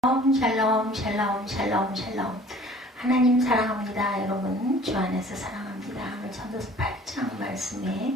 샬롬 샬롬 샬롬 샬롬. 하나님 사랑합니다. 여러분 주 안에서 사랑합니다. 오늘 전도서 8장 말씀에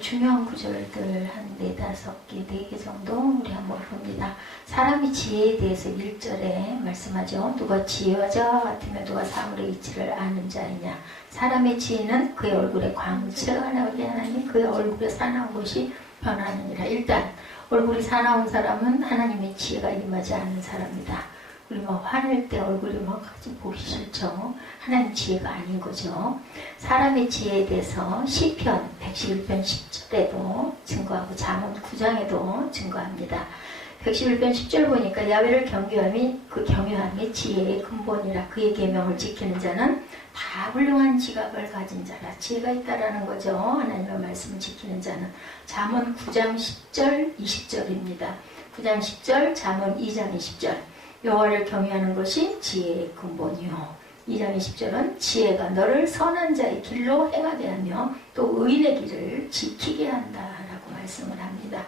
중요한 구절들 한 4-5개, 4개 정도 우리 한번 봅니다. 사람이 지혜에 대해서 1절에 말씀하죠. 누가 지혜와 저와 같으면 누가 사물의 이치를 아는 자이냐. 사람의 지혜는 그의 얼굴에 광채가 나오게 하나니 그의 얼굴에 사나운 것이 변하느니라. 일단 얼굴이 사나운 사람은 하나님의 지혜가 임하지 않는 사람이다. 우리 화낼 때 얼굴이 같이 보기 싫죠. 하나님 지혜가 아닌 거죠. 사람의 지혜에 대해서 시편 111편 10절에도 증거하고 잠언 9장에도 증거합니다. 111편 10절 보니까 야훼를 경외함이 그 경외함이 지혜의 근본이라. 그의 계명을 지키는 자는 다 훌륭한 지각을 가진 자라. 지혜가 있다라는 거죠. 하나님의 말씀을 지키는 자는. 잠언 9장 10절 20절입니다. 9장 10절, 잠언 2장 20절. 여호와를 경외하는 것이 지혜의 근본이요. 2장 20절은 지혜가 너를 선한 자의 길로 행하게 하며 또 의인의 길을 지키게 한다라고 말씀을 합니다.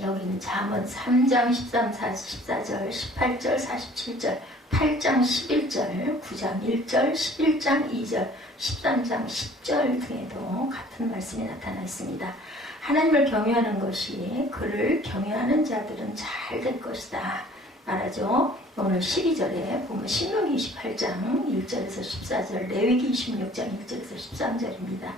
여기는 잠언 3장 13, 14절, 18절, 47절, 8장 11절, 9장 1절, 11장 2절, 13장 10절 등에도 같은 말씀이 나타나 있습니다. 하나님을 경외하는 것이 그를 경외하는 자들은 잘 될 것이다 말하죠. 오늘 12절에 보면 신명기 28장 1절에서 14절, 레위기 26장 1절에서 13절입니다.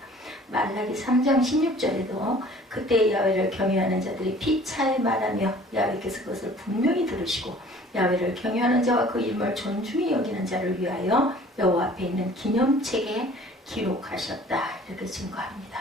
말라기 3장 16절에도 그때 야훼를 경외하는 자들이 피차에 말하며 야훼께서 그것을 분명히 들으시고 야훼를 경외하는 자와 그 이름을 존중히 여기는 자를 위하여 여호와 앞에 있는 기념책에 기록하셨다. 이렇게 증거합니다.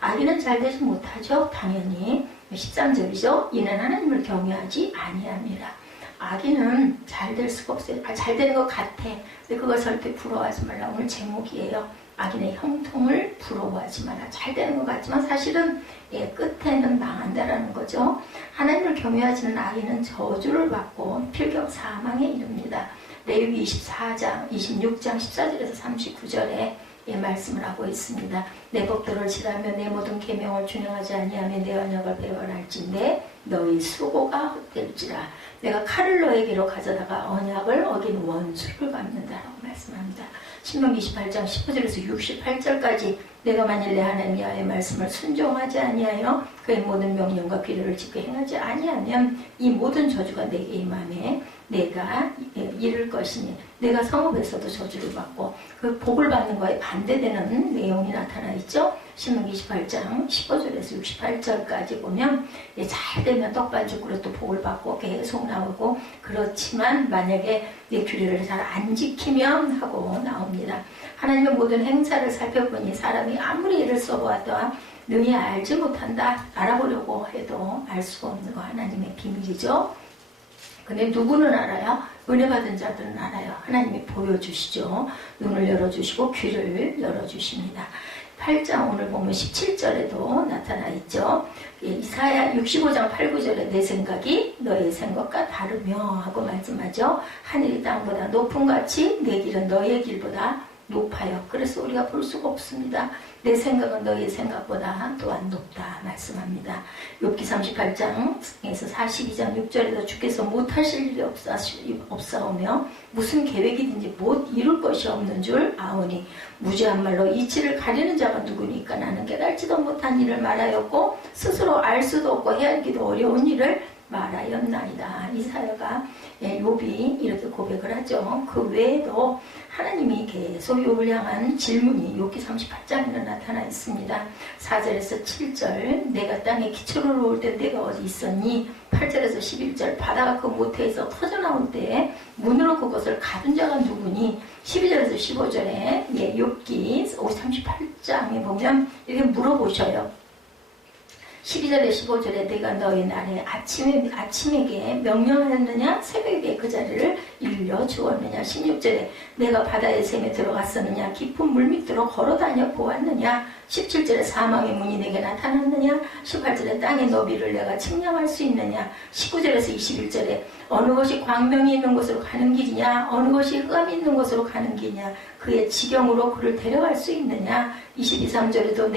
악인은 잘되지 못하죠. 당연히 13절이죠. 이는 하나님을 경외하지 아니함이라. 악인은 잘 될 수가 없어요. 잘 되는 것 같아. 근데 그걸 절대 부러워하지 말라. 오늘 제목이에요. 악인의 형통을 부러워하지 마라. 잘 되는 것 같지만 사실은 끝에는 망한다라는 거죠. 하나님을 경외하지는 악인은 저주를 받고 필경 사망에 이릅니다. 레위기 24장 26장 14절에서 39절에 말씀을 하고 있습니다. 내 법도를 지라며 내 모든 계명을 준행하지 아니하며 내 언약을 배반할진대 너희 수고가 헛될지라. 내가 칼을 너에게로 가져다가 언약을 어긴 원수를 갚는다라고 말씀합니다. 신명기 28장 15절에서 68절까지 내가 만일 내 하나님 여호와의 말씀을 순종하지 아니하여 그의 모든 명령과 규례를 지켜 행하지 아니하면 이 모든 저주가 내게 임하매 내가 이를 것이니 내가 성읍에서도 저주를 받고 그 복을 받는 거에 반대되는 내용이 나타나 있죠. 신명기 28장 15절에서 68절까지 보면 잘 되면 떡반죽 그릇도 복을 받고 계속 나오고, 그렇지만 만약에 내 규례를 잘 안 지키면 하고 나옵니다. 하나님의 모든 행사를 살펴보니 사람이 아무리 애를 써보아도 능히 알지 못한다. 알아보려고 해도 알 수가 없는 거 하나님의 비밀이죠. 근데 누구는 알아요? 은혜 받은 자들은 알아요. 하나님이 보여주시죠. 눈을 열어주시고 귀를 열어주십니다. 8장 오늘 보면 17절에도 나타나 있죠. 이사야 65장 8, 9절에 내 생각이 너의 생각과 다르며 하고 말씀하죠. 하늘이 땅보다 높은 같이 내 길은 너의 길보다 높아요. 그래서 우리가 볼 수가 없습니다. 내 생각은 너의 생각보다 또한 높다 말씀합니다. 욥기 38장에서 42장 6절에도 주께서 못하실 일이 없사오며 무슨 계획이든지 못 이룰 것이 없는 줄 아오니 무지한 말로 이치를 가리는 자가 누구니까. 나는 깨달지도 못한 일을 말하였고 스스로 알 수도 없고 헤아리기도 어려운 일을 말하였나이다. 이사야가 욥이 이렇게 고백을 하죠. 그 외에도 하나님이 계속 욥을 향한 질문이 욥기 38장에는 나타나 있습니다. 4절에서 7절 내가 땅에 기초를 놓을 때 내가 어디 있었니? 8절에서 11절 바다가 그 모태에서 터져나올 때 문으로 그것을 가둔 자가 누구니? 12절에서 15절에 욥기 38장에 보면 이렇게 물어보셔요. 12절에 15절에 내가 너희 날에 아침에게 명령하였느냐 새벽에 그 자리를 일려주었느냐. 16절에 내가 바다의 샘에 들어갔었느냐 깊은 물밑으로 걸어다녀 보았느냐. 17절에 사망의 문이 내게 나타났느냐. 18절에 땅의 너비를 내가 측량할 수 있느냐. 19절에서 21절에 어느 것이 광명이 있는 곳으로 가는 길이냐 어느 것이 흑암이 있는 곳으로 가는 길이냐 그의 지경으로 그를 데려갈 수 있느냐. 22, 3절에도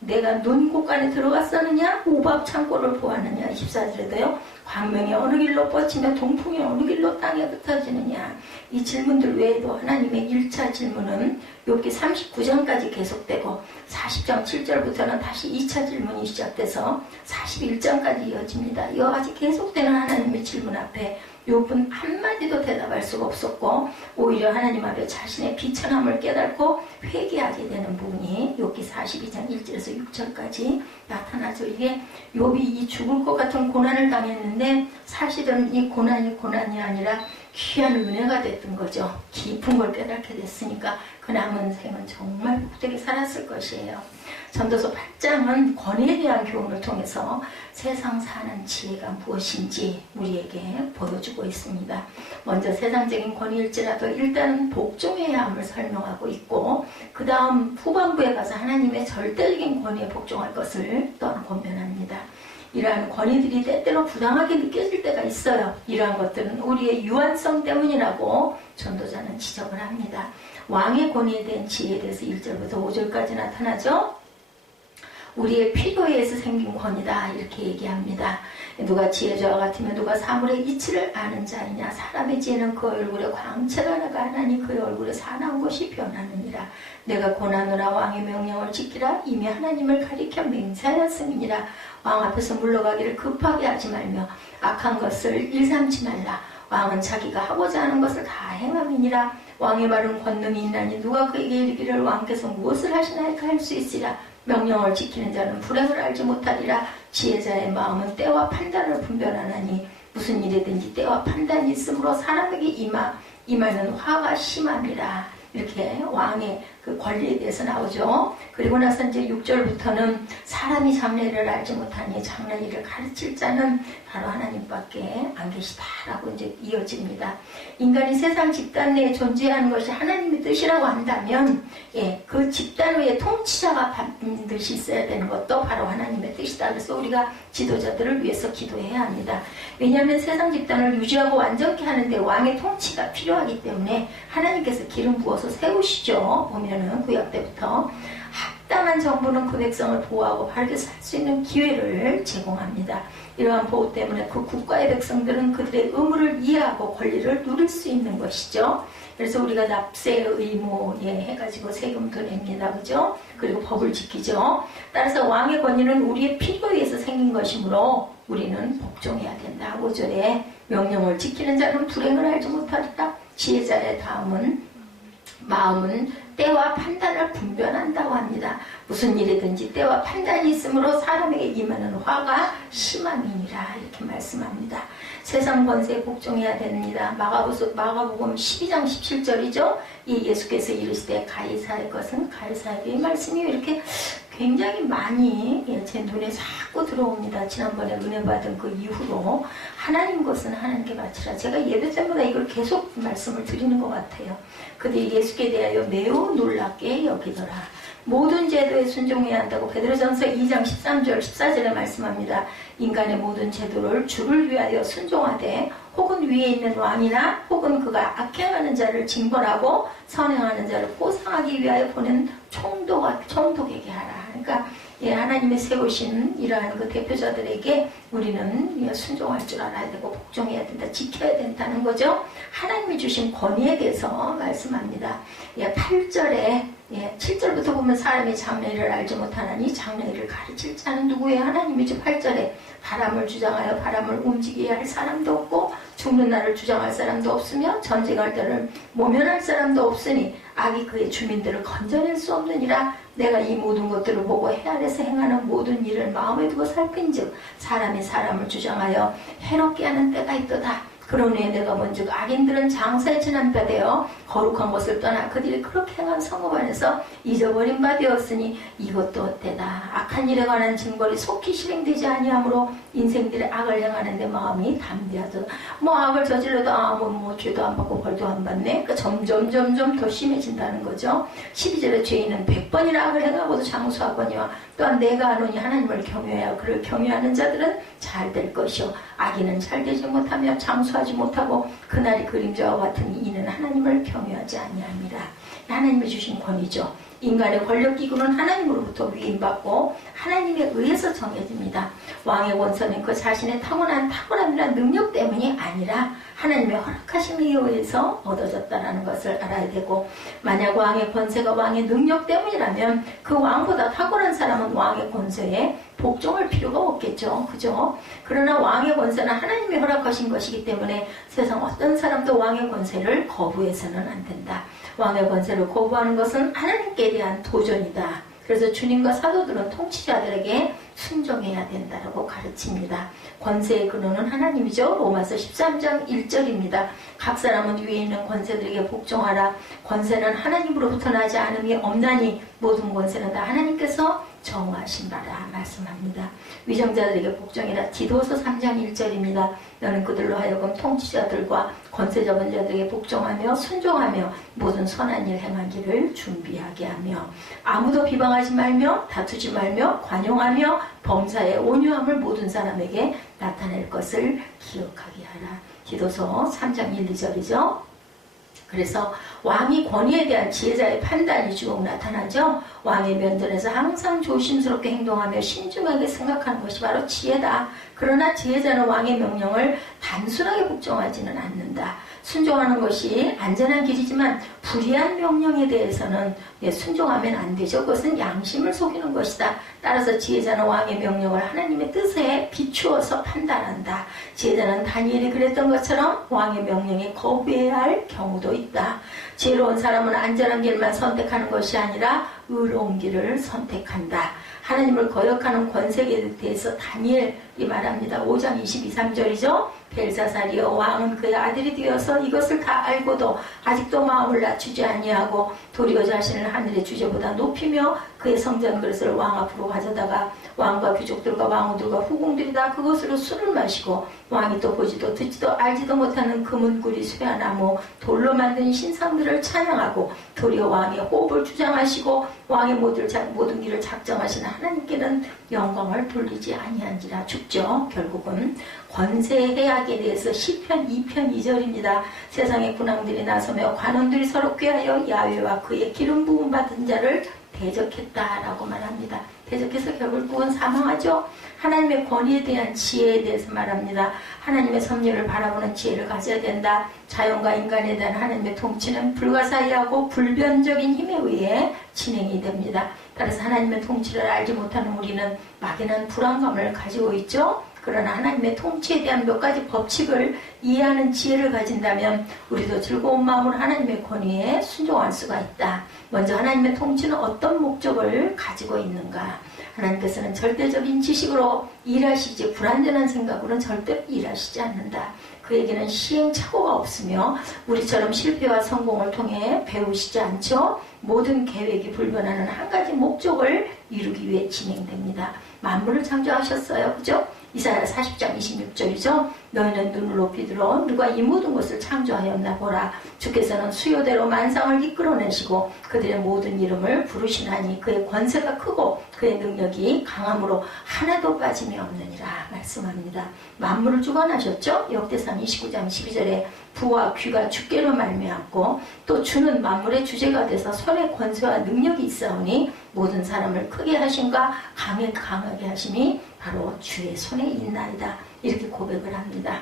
내가 논 곳간에 들어갔었느냐 오밥 창고를 보았느냐. 24절에도요 광명이 어느 길로 뻗치며 동풍이 어느 길로 땅에 흩어지느냐. 이 질문들 외에도 하나님의 1차 질문은 욥기 39장까지 계속되고 40장 7절부터는 다시 2차 질문이 시작돼서 41장까지 이어집니다. 이와 같이 계속되는 하나님의 질문 앞에 욥은 한마디도 대답할 수가 없었고 오히려 하나님 앞에 자신의 비천함을 깨닫고 회개하게 되는 부분이 욥기 42장 1절에서 6절까지 나타나죠. 이게 욥이 이 죽을 것 같은 고난을 당했는데 사실은 이 고난이 아니라 귀한 은혜가 됐던 거죠. 깊은 걸 깨닫게 됐으니까 그 남은 생은 정말 복되게 살았을 것이에요. 전도서 8장은 권위에 대한 교훈을 통해서 세상 사는 지혜가 무엇인지 우리에게 보여주고 있습니다. 먼저 세상적인 권위일지라도 일단은 복종해야 함을 설명하고 있고 그 다음 후반부에 가서 하나님의 절대적인 권위에 복종할 것을 또한 권면합니다. 이러한 권위들이 때때로 부당하게 느껴질 때가 있어요. 이러한 것들은 우리의 유한성 때문이라고 전도자는 지적을 합니다. 왕의 권위에 대한 지혜에 대해서 1절부터 5절까지 나타나죠. 우리의 필요에 의해서 생긴 권위다 이렇게 얘기합니다. 누가 지혜자와 같으면 누가 사물의 이치를 아는 자이냐. 사람의 지혜는 그 얼굴에 광채가 나가나니 그의 얼굴에 사나운 것이 변하느니라. 내가 고난으로 왕의 명령을 지키라. 이미 하나님을 가리켜 맹세하였음이니라. 왕 앞에서 물러가기를 급하게 하지 말며 악한 것을 일삼지 말라. 왕은 자기가 하고자 하는 것을 다 행함이니라. 왕의 말은 권능이 있나니 누가 그에게 이르기를 왕께서 무엇을 하시나이까 할 수 있으리라. 명령을 지키는 자는 불행을 알지 못하리라. 지혜자의 마음은 때와 판단을 분별하나니 무슨 일이든지 때와 판단이 있으므로 사람에게 임하는 화가 심함이라. 이렇게 왕의 그 권리에 대해서 나오죠. 그리고 나서 이제 6절부터는 사람이 장래를 알지 못하니 장래일을 가르칠 자는 바로 하나님밖에 안 계시다라고 이제 이어집니다. 인간이 세상 집단 내에 존재하는 것이 하나님의 뜻이라고 한다면 그 집단 외에 통치자가 반드시 있어야 되는 것도 바로 하나님의 뜻이다. 그래서 우리가 지도자들을 위해서 기도해야 합니다. 왜냐하면 세상 집단을 유지하고 완전케 하는데 왕의 통치가 필요하기 때문에 하나님께서 기름 부어서 세우시죠. 보면은 구약 때부터 합당한 정부는 그 백성을 보호하고 바르게 살 수 있는 기회를 제공합니다. 이러한 보호 때문에 그 국가의 백성들은 그들의 의무를 이해하고 권리를 누릴 수 있는 것이죠. 그래서 우리가 납세 의무에 해가지고 세금도 냅니다. 그죠? 그리고 법을 지키죠. 따라서 왕의 권위는 우리의 필요에 의해서 생긴 것이므로 우리는 복종해야 된다. 5절에 명령을 지키는 자는 불행을 알지 못하리라. 지혜자의 마음은 때와 판단을 분별한다고 합니다. 무슨 일이든지 때와 판단이 있으므로 사람에게 임하는 화가 심함이니라 이렇게 말씀합니다. 세상 권세에 복종해야 됩니다. 마가복음 12장 17절이죠. 이 예수께서 이르시되 가이사의 것은 가이사에게, 이 말씀이 이렇게 굉장히 많이 제 눈에 자꾸 들어옵니다. 지난번에 은혜 받은 그 이후로 하나님 것은 하나님께 바치라. 제가 예배 때마다 이걸 계속 말씀을 드리는 것 같아요. 그들이 예수께 대하여 매우 놀랍게 여기더라. 모든 제도에 순종해야 한다고 베드로전서 2장 13절 14절에 말씀합니다. 인간의 모든 제도를 주를 위하여 순종하되 혹은 위에 있는 왕이나 혹은 그가 악행하는 자를 징벌하고 선행하는 자를 보상하기 위하여 보낸 총독에게 하라. 그러니까 하나님의 세우신 이러한 그 대표자들에게 우리는 순종할 줄 알아야 되고 복종해야 된다, 지켜야 된다는 거죠. 하나님이 주신 권위에 대해서 말씀합니다. 8절에 7절부터 보면 사람이 장래일을 알지 못하나니 장래일을 가르칠 자는 누구예요? 하나님이죠. 8절에 바람을 주장하여 바람을 움직이게 할 사람도 없고 죽는 날을 주장할 사람도 없으며 전쟁할 때를 모면할 사람도 없으니 악이 그의 주민들을 건져낼 수 없느니라. 내가 이 모든 것들을 보고 해 아래서 행하는 모든 일을 마음에 두고 살핀즉 사람이 사람을 주장하여 해롭게 하는 때가 있도다. 그러니 내가 본즉 악인들은 장사에 지난 바 되어 거룩한 것을 떠나 그들이 그렇게 행한 성읍 안에서 잊어버린 바 되었으니 이것도 어때다. 악한 일에 관한 징벌이 속히 실행되지 아니하므로 인생들의 악을 행하는데 마음이 담대하도다. 악을 저질러도 죄도 안 받고 벌도 안 받네. 그러니까 점점 더 심해진다는 거죠. 12절에 죄인은 100번이나 악을 행하고도 장수하거니와 또한 내가 아노니 하나님을 경외하여 그를 경외하는 자들은 잘 될 것이요 악인은 잘 되지 못하며 장수하지 못하고 그날이 그림자와 같으니 이는 하나님을 경외하지 아니함이라. 하나님이 주신 권위죠. 인간의 권력기구는 하나님으로부터 위임받고 하나님에 의해서 정해집니다. 왕의 권세는 그 자신의 탁월함이나 능력 때문이 아니라 하나님의 허락하심에 의해서 얻어졌다라는 것을 알아야 되고, 만약 왕의 권세가 왕의 능력 때문이라면 그 왕보다 탁월한 사람은 왕의 권세에 복종할 필요가 없겠죠. 그죠? 그러나 왕의 권세는 하나님이 허락하신 것이기 때문에 세상 어떤 사람도 왕의 권세를 거부해서는 안 된다. 왕의 권세를 거부하는 것은 하나님께 대한 도전이다. 그래서 주님과 사도들은 통치자들에게 순종해야 된다라고 가르칩니다. 권세의 근원은 하나님이죠. 로마서 13장 1절입니다. 각 사람은 위에 있는 권세들에게 복종하라. 권세는 하나님으로부터 나지 않음이 없나니 모든 권세는 다 하나님께서 정하신 바라 말씀합니다. 위정자들에게 복종이라. 디도서 3장 1절입니다. 너는 그들로 하여금 통치자들과 권세 잡은 자들에게 복종하며 순종하며 모든 선한 일 행하기를 준비하게 하며, 아무도 비방하지 말며 다투지 말며 관용하며 범사의 온유함을 모든 사람에게 나타낼 것을 기억하게 하라. 디도서 3장 1, 2절이죠. 그래서 왕이 권위에 대한 지혜자의 판단이 쭉 나타나죠. 왕의 면전에서 항상 조심스럽게 행동하며 신중하게 생각하는 것이 바로 지혜다. 그러나 지혜자는 왕의 명령을 단순하게 복종하지는 않는다. 순종하는 것이 안전한 길이지만 불의한 명령에 대해서는 순종하면 안 되죠. 그것은 양심을 속이는 것이다. 따라서 지혜자는 왕의 명령을 하나님의 뜻에 비추어서 판단한다. 지혜자는 다니엘이 그랬던 것처럼 왕의 명령에 거부해야 할 경우도 있다. 지혜로운 사람은 안전한 길만 선택하는 것이 아니라 의로운 길을 선택한다. 하나님을 거역하는 권세에 대해서 다니엘이 말합니다. 5장 22, 3절이죠. 벨사살이여, 왕은 그의 아들이 되어서 이것을 다 알고도 아직도 마음을 낮추지 아니하고 도리어 자신을 하늘의 주제보다 높이며 그의 성전 그릇을 왕 앞으로 가져다가 왕과 귀족들과 왕후들과 후궁들이 다 그것으로 술을 마시고, 왕이 또 보지도 듣지도 알지도 못하는 금은구리 쇠화나무 돌로 만든 신상들을 찬양하고 도리어 왕의 호흡을 주장하시고 왕의 모든 길을 작정하시는 하나님께는 영광을 돌리지 아니한지라. 죽죠. 결국은 권세의 해악에 대해서 시편 2편 2절입니다. 세상의 군왕들이 나서며 관원들이 서로 꾀하여 야훼와 그의 기름 부음 받은 자를 대적했다라고 말합니다. 대적해서 결국은 사망하죠. 하나님의 권위에 대한 지혜에 대해서 말합니다. 하나님의 섭리를 바라보는 지혜를 가져야 된다. 자연과 인간에 대한 하나님의 통치는 불가사의하고 불변적인 힘에 의해 진행이 됩니다. 따라서 하나님의 통치를 알지 못하는 우리는 막연한 불안감을 가지고 있죠. 그러나 하나님의 통치에 대한 몇 가지 법칙을 이해하는 지혜를 가진다면 우리도 즐거운 마음으로 하나님의 권위에 순종할 수가 있다. 먼저 하나님의 통치는 어떤 목적을 가지고 있는가? 하나님께서는 절대적인 지식으로 일하시지 불완전한 생각으로는 절대 일하시지 않는다. 그에게는 시행착오가 없으며 우리처럼 실패와 성공을 통해 배우시지 않죠. 모든 계획이 불변하는 한 가지 목적을 이루기 위해 진행됩니다. 만물을 창조하셨어요. 그죠? 이사야 40장 26절이죠. 너희는 눈을 높이 들어 누가 이 모든 것을 창조하였나 보라. 주께서는 수요대로 만상을 이끌어내시고 그들의 모든 이름을 부르시나니 그의 권세가 크고 그의 능력이 강함으로 하나도 빠짐이 없느니라 말씀합니다. 만물을 주관하셨죠. 역대상 29장 12절에 부와 귀가 주께로 말미암고 또 주는 만물의 주제가 돼서 손에 권세와 능력이 있사오니 모든 사람을 크게 하심과 강하게 하심이 바로 주의 손에 있나이다. 이렇게 고백을 합니다.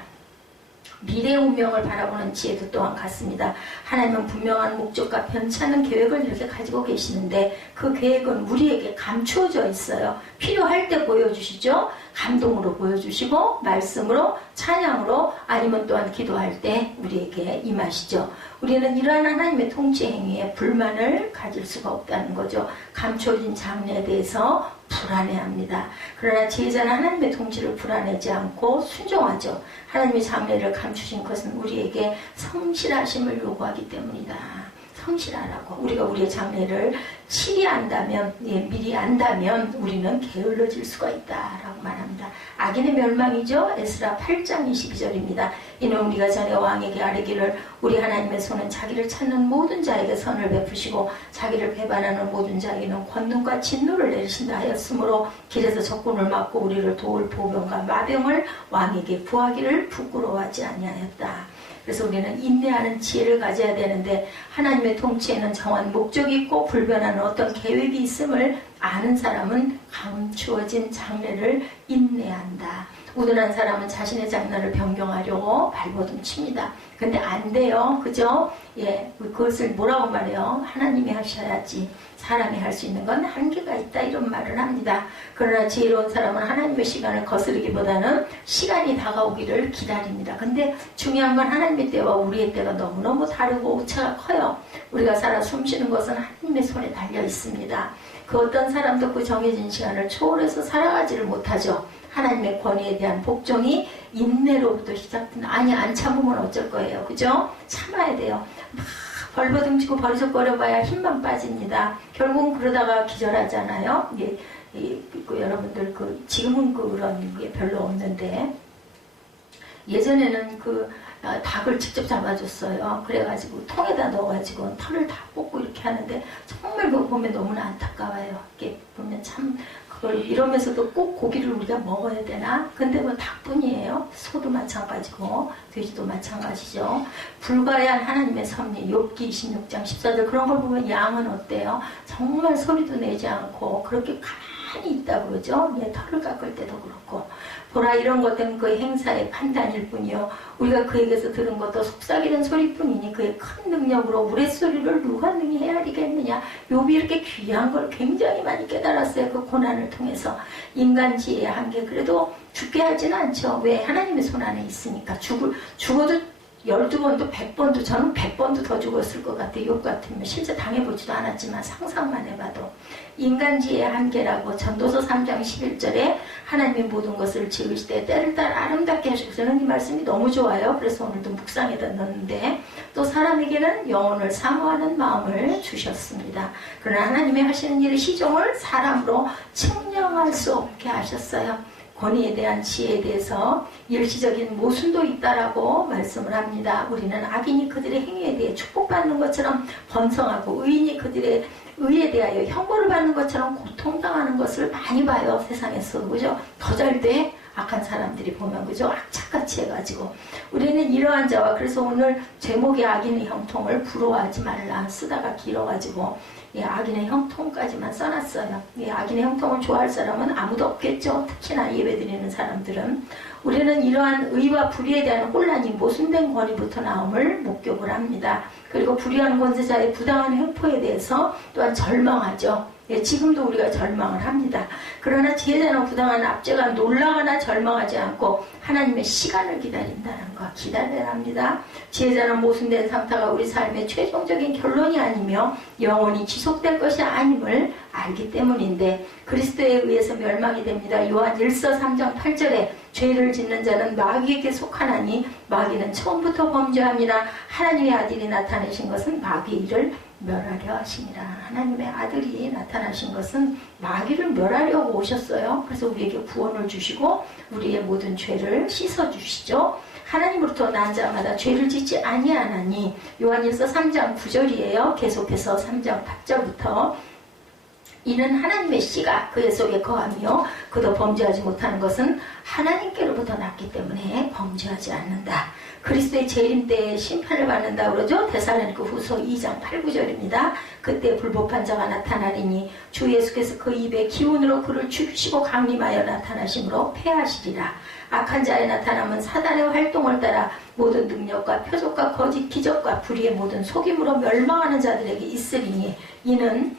미래의 운명을 바라보는 지혜도 또한 같습니다. 하나님은 분명한 목적과 변찮은 계획을 이렇게 가지고 계시는데 그 계획은 우리에게 감추어져 있어요. 필요할 때 보여주시죠. 감동으로 보여주시고 말씀으로 찬양으로 아니면 또한 기도할 때 우리에게 임하시죠. 우리는 이러한 하나님의 통치 행위에 불만을 가질 수가 없다는 거죠. 감춰진 장래에 대해서 불안해합니다. 그러나 지혜자는 하나님의 통치를 불안해하지 않고 순종하죠. 하나님의 장래를 감추신 것은 우리에게 성실하심을 요구하기 때문이다. 성실하라고. 우리가 우리의 장래를 미리 안다면 우리는 게을러질 수가 있다라고 말합니다. 악인의 멸망이죠. 에스라 8장 22절입니다. 이는 우리가 전에 왕에게 아뢰기를 우리 하나님의 손은 자기를 찾는 모든 자에게 선을 베푸시고 자기를 배반하는 모든 자에게는 권능과 진노를 내리신다 하였으므로 길에서 적군을 막고 우리를 도울 보병과 마병을 왕에게 구하기를 부끄러워하지 아니하였다. 그래서 우리는 인내하는 지혜를 가져야 되는데 하나님의 통치에는 정한 목적이 있고 불변하는 어떤 계획이 있음을 아는 사람은 감추어진 장래를 인내한다. 우둔한 사람은 자신의 장래를 변경하려고 발버둥 칩니다. 근데 안 돼요. 그죠? 예, 그것을 뭐라고 말해요? 하나님이 하셔야지. 사람이 할 수 있는 건 한계가 있다 이런 말을 합니다. 그러나 지혜로운 사람은 하나님의 시간을 거스르기보다는 시간이 다가오기를 기다립니다. 근데 중요한 건 하나님의 때와 우리의 때가 너무너무 다르고 오차가 커요. 우리가 살아 숨쉬는 것은 하나님의 손에 달려 있습니다. 그 어떤 사람도 그 정해진 시간을 초월해서 살아가지를 못하죠. 하나님의 권위에 대한 복종이 인내로부터 시작된다. 아니 안 참으면 어쩔 거예요. 그죠? 참아야 돼요. 막 벌버둥치고 버리적거려봐야 힘만 빠집니다. 결국은 그러다가 기절하잖아요. 여러분들 지금은 그런 게 별로 없는데 예전에는 닭을 직접 잡아줬어요. 그래가지고 통에다 넣어가지고 털을 다 뽑고 이렇게 하는데 정말 그거 보면 너무나 안타까워요. 이렇게 보면 참 그걸 이러면서도 꼭 고기를 우리가 먹어야 되나? 근데 뭐 닭뿐이에요. 소도 마찬가지고 돼지도 마찬가지죠. 불가한 하나님의 섭리 욥기 26장 14절 그런 걸 보면 양은 어때요? 정말 소리도 내지 않고 그렇게 가만히 있다 그러죠. 털을 깎을 때도 그렇고 보라 이런 것들은 그의 행사의 판단일 뿐이요. 우리가 그에게서 들은 것도 속삭이는 소리뿐이니 그의 큰 능력으로 우레소리를 누가 능히 헤아리겠느냐. 욥이 이렇게 귀한 걸 굉장히 많이 깨달았어요. 그 고난을 통해서. 인간 지혜의 한계 그래도 죽게 하지는 않죠. 왜? 하나님의 손 안에 있으니까. 죽어도 12번도 100번도 저는 100번도 더 죽었을 것 같아요. 욥 같으면 실제 당해보지도 않았지만 상상만 해봐도 인간지혜의 한계라고 전도서 3장 11절에 하나님의 모든 것을 지으실 때 때를 따라 아름답게 하시고 저는 이 말씀이 너무 좋아요. 그래서 오늘도 묵상에다 넣었는데 또 사람에게는 영혼을 사모하는 마음을 주셨습니다. 그러나 하나님의 하시는 일의 시종을 사람으로 측량할 수 없게 하셨어요. 권위에 대한 지혜에 대해서 일시적인 모순도 있다라고 말씀을 합니다. 우리는 악인이 그들의 행위에 대해 축복받는 것처럼 번성하고 의인이 그들의 의에 대하여 형벌을 받는 것처럼 고통당하는 것을 많이 봐요. 세상에서. 그죠? 더 잘 돼? 악한 사람들이 보면 그죠? 악착같이 해가지고 우리는 이러한 자와 그래서 오늘 제목의 악인의 형통을 부러워하지 말라 쓰다가 길어가지고 악인의 형통까지만 써놨어요. 악인의 형통을 좋아할 사람은 아무도 없겠죠. 특히나 예배드리는 사람들은. 우리는 이러한 의와 불의에 대한 혼란이 모순된 권위부터 나옴을 목격을 합니다. 그리고 불의한 권세자의 부당한 횡포에 대해서 또한 절망하죠. 지금도 우리가 절망을 합니다. 그러나 지혜자는 부당한 압제가 놀라거나 절망하지 않고 하나님의 시간을 기다린다는 것 기다려야 합니다. 지혜자는 모순된 상태가 우리 삶의 최종적인 결론이 아니며 영원히 지속될 것이 아님을 알기 때문인데 그리스도에 의해서 멸망이 됩니다. 요한 1서 3장 8절에 죄를 짓는 자는 마귀에게 속하나니 마귀는 처음부터 범죄함이나 하나님의 아들이 나타내신 것은 마귀의 일을 멸하려 하시니라. 하나님의 아들이 나타나신 것은 마귀를 멸하려고 오셨어요. 그래서 우리에게 구원을 주시고 우리의 모든 죄를 씻어주시죠. 하나님으로부터 난 자마다 죄를 짓지 아니하나니 요한일서 3장 9절이에요. 계속해서 3장 8절부터 이는 하나님의 씨가 그의 속에 거하며 그도 범죄하지 못하는 것은 하나님께로부터 났기 때문에 범죄하지 않는다. 그리스도의 재림 때에 심판을 받는다 그러죠. 데살로니가 후서 2장 8, 9절입니다. 그때 불법한 자가 나타나리니 주 예수께서 그 입의 기운으로 그를 죽이시고 강림하여 나타나심으로 패하시리라. 악한 자의 나타남은 사단의 활동을 따라 모든 능력과 표적과 거짓 기적과 불의의 모든 속임으로 멸망하는 자들에게 있으리니 이는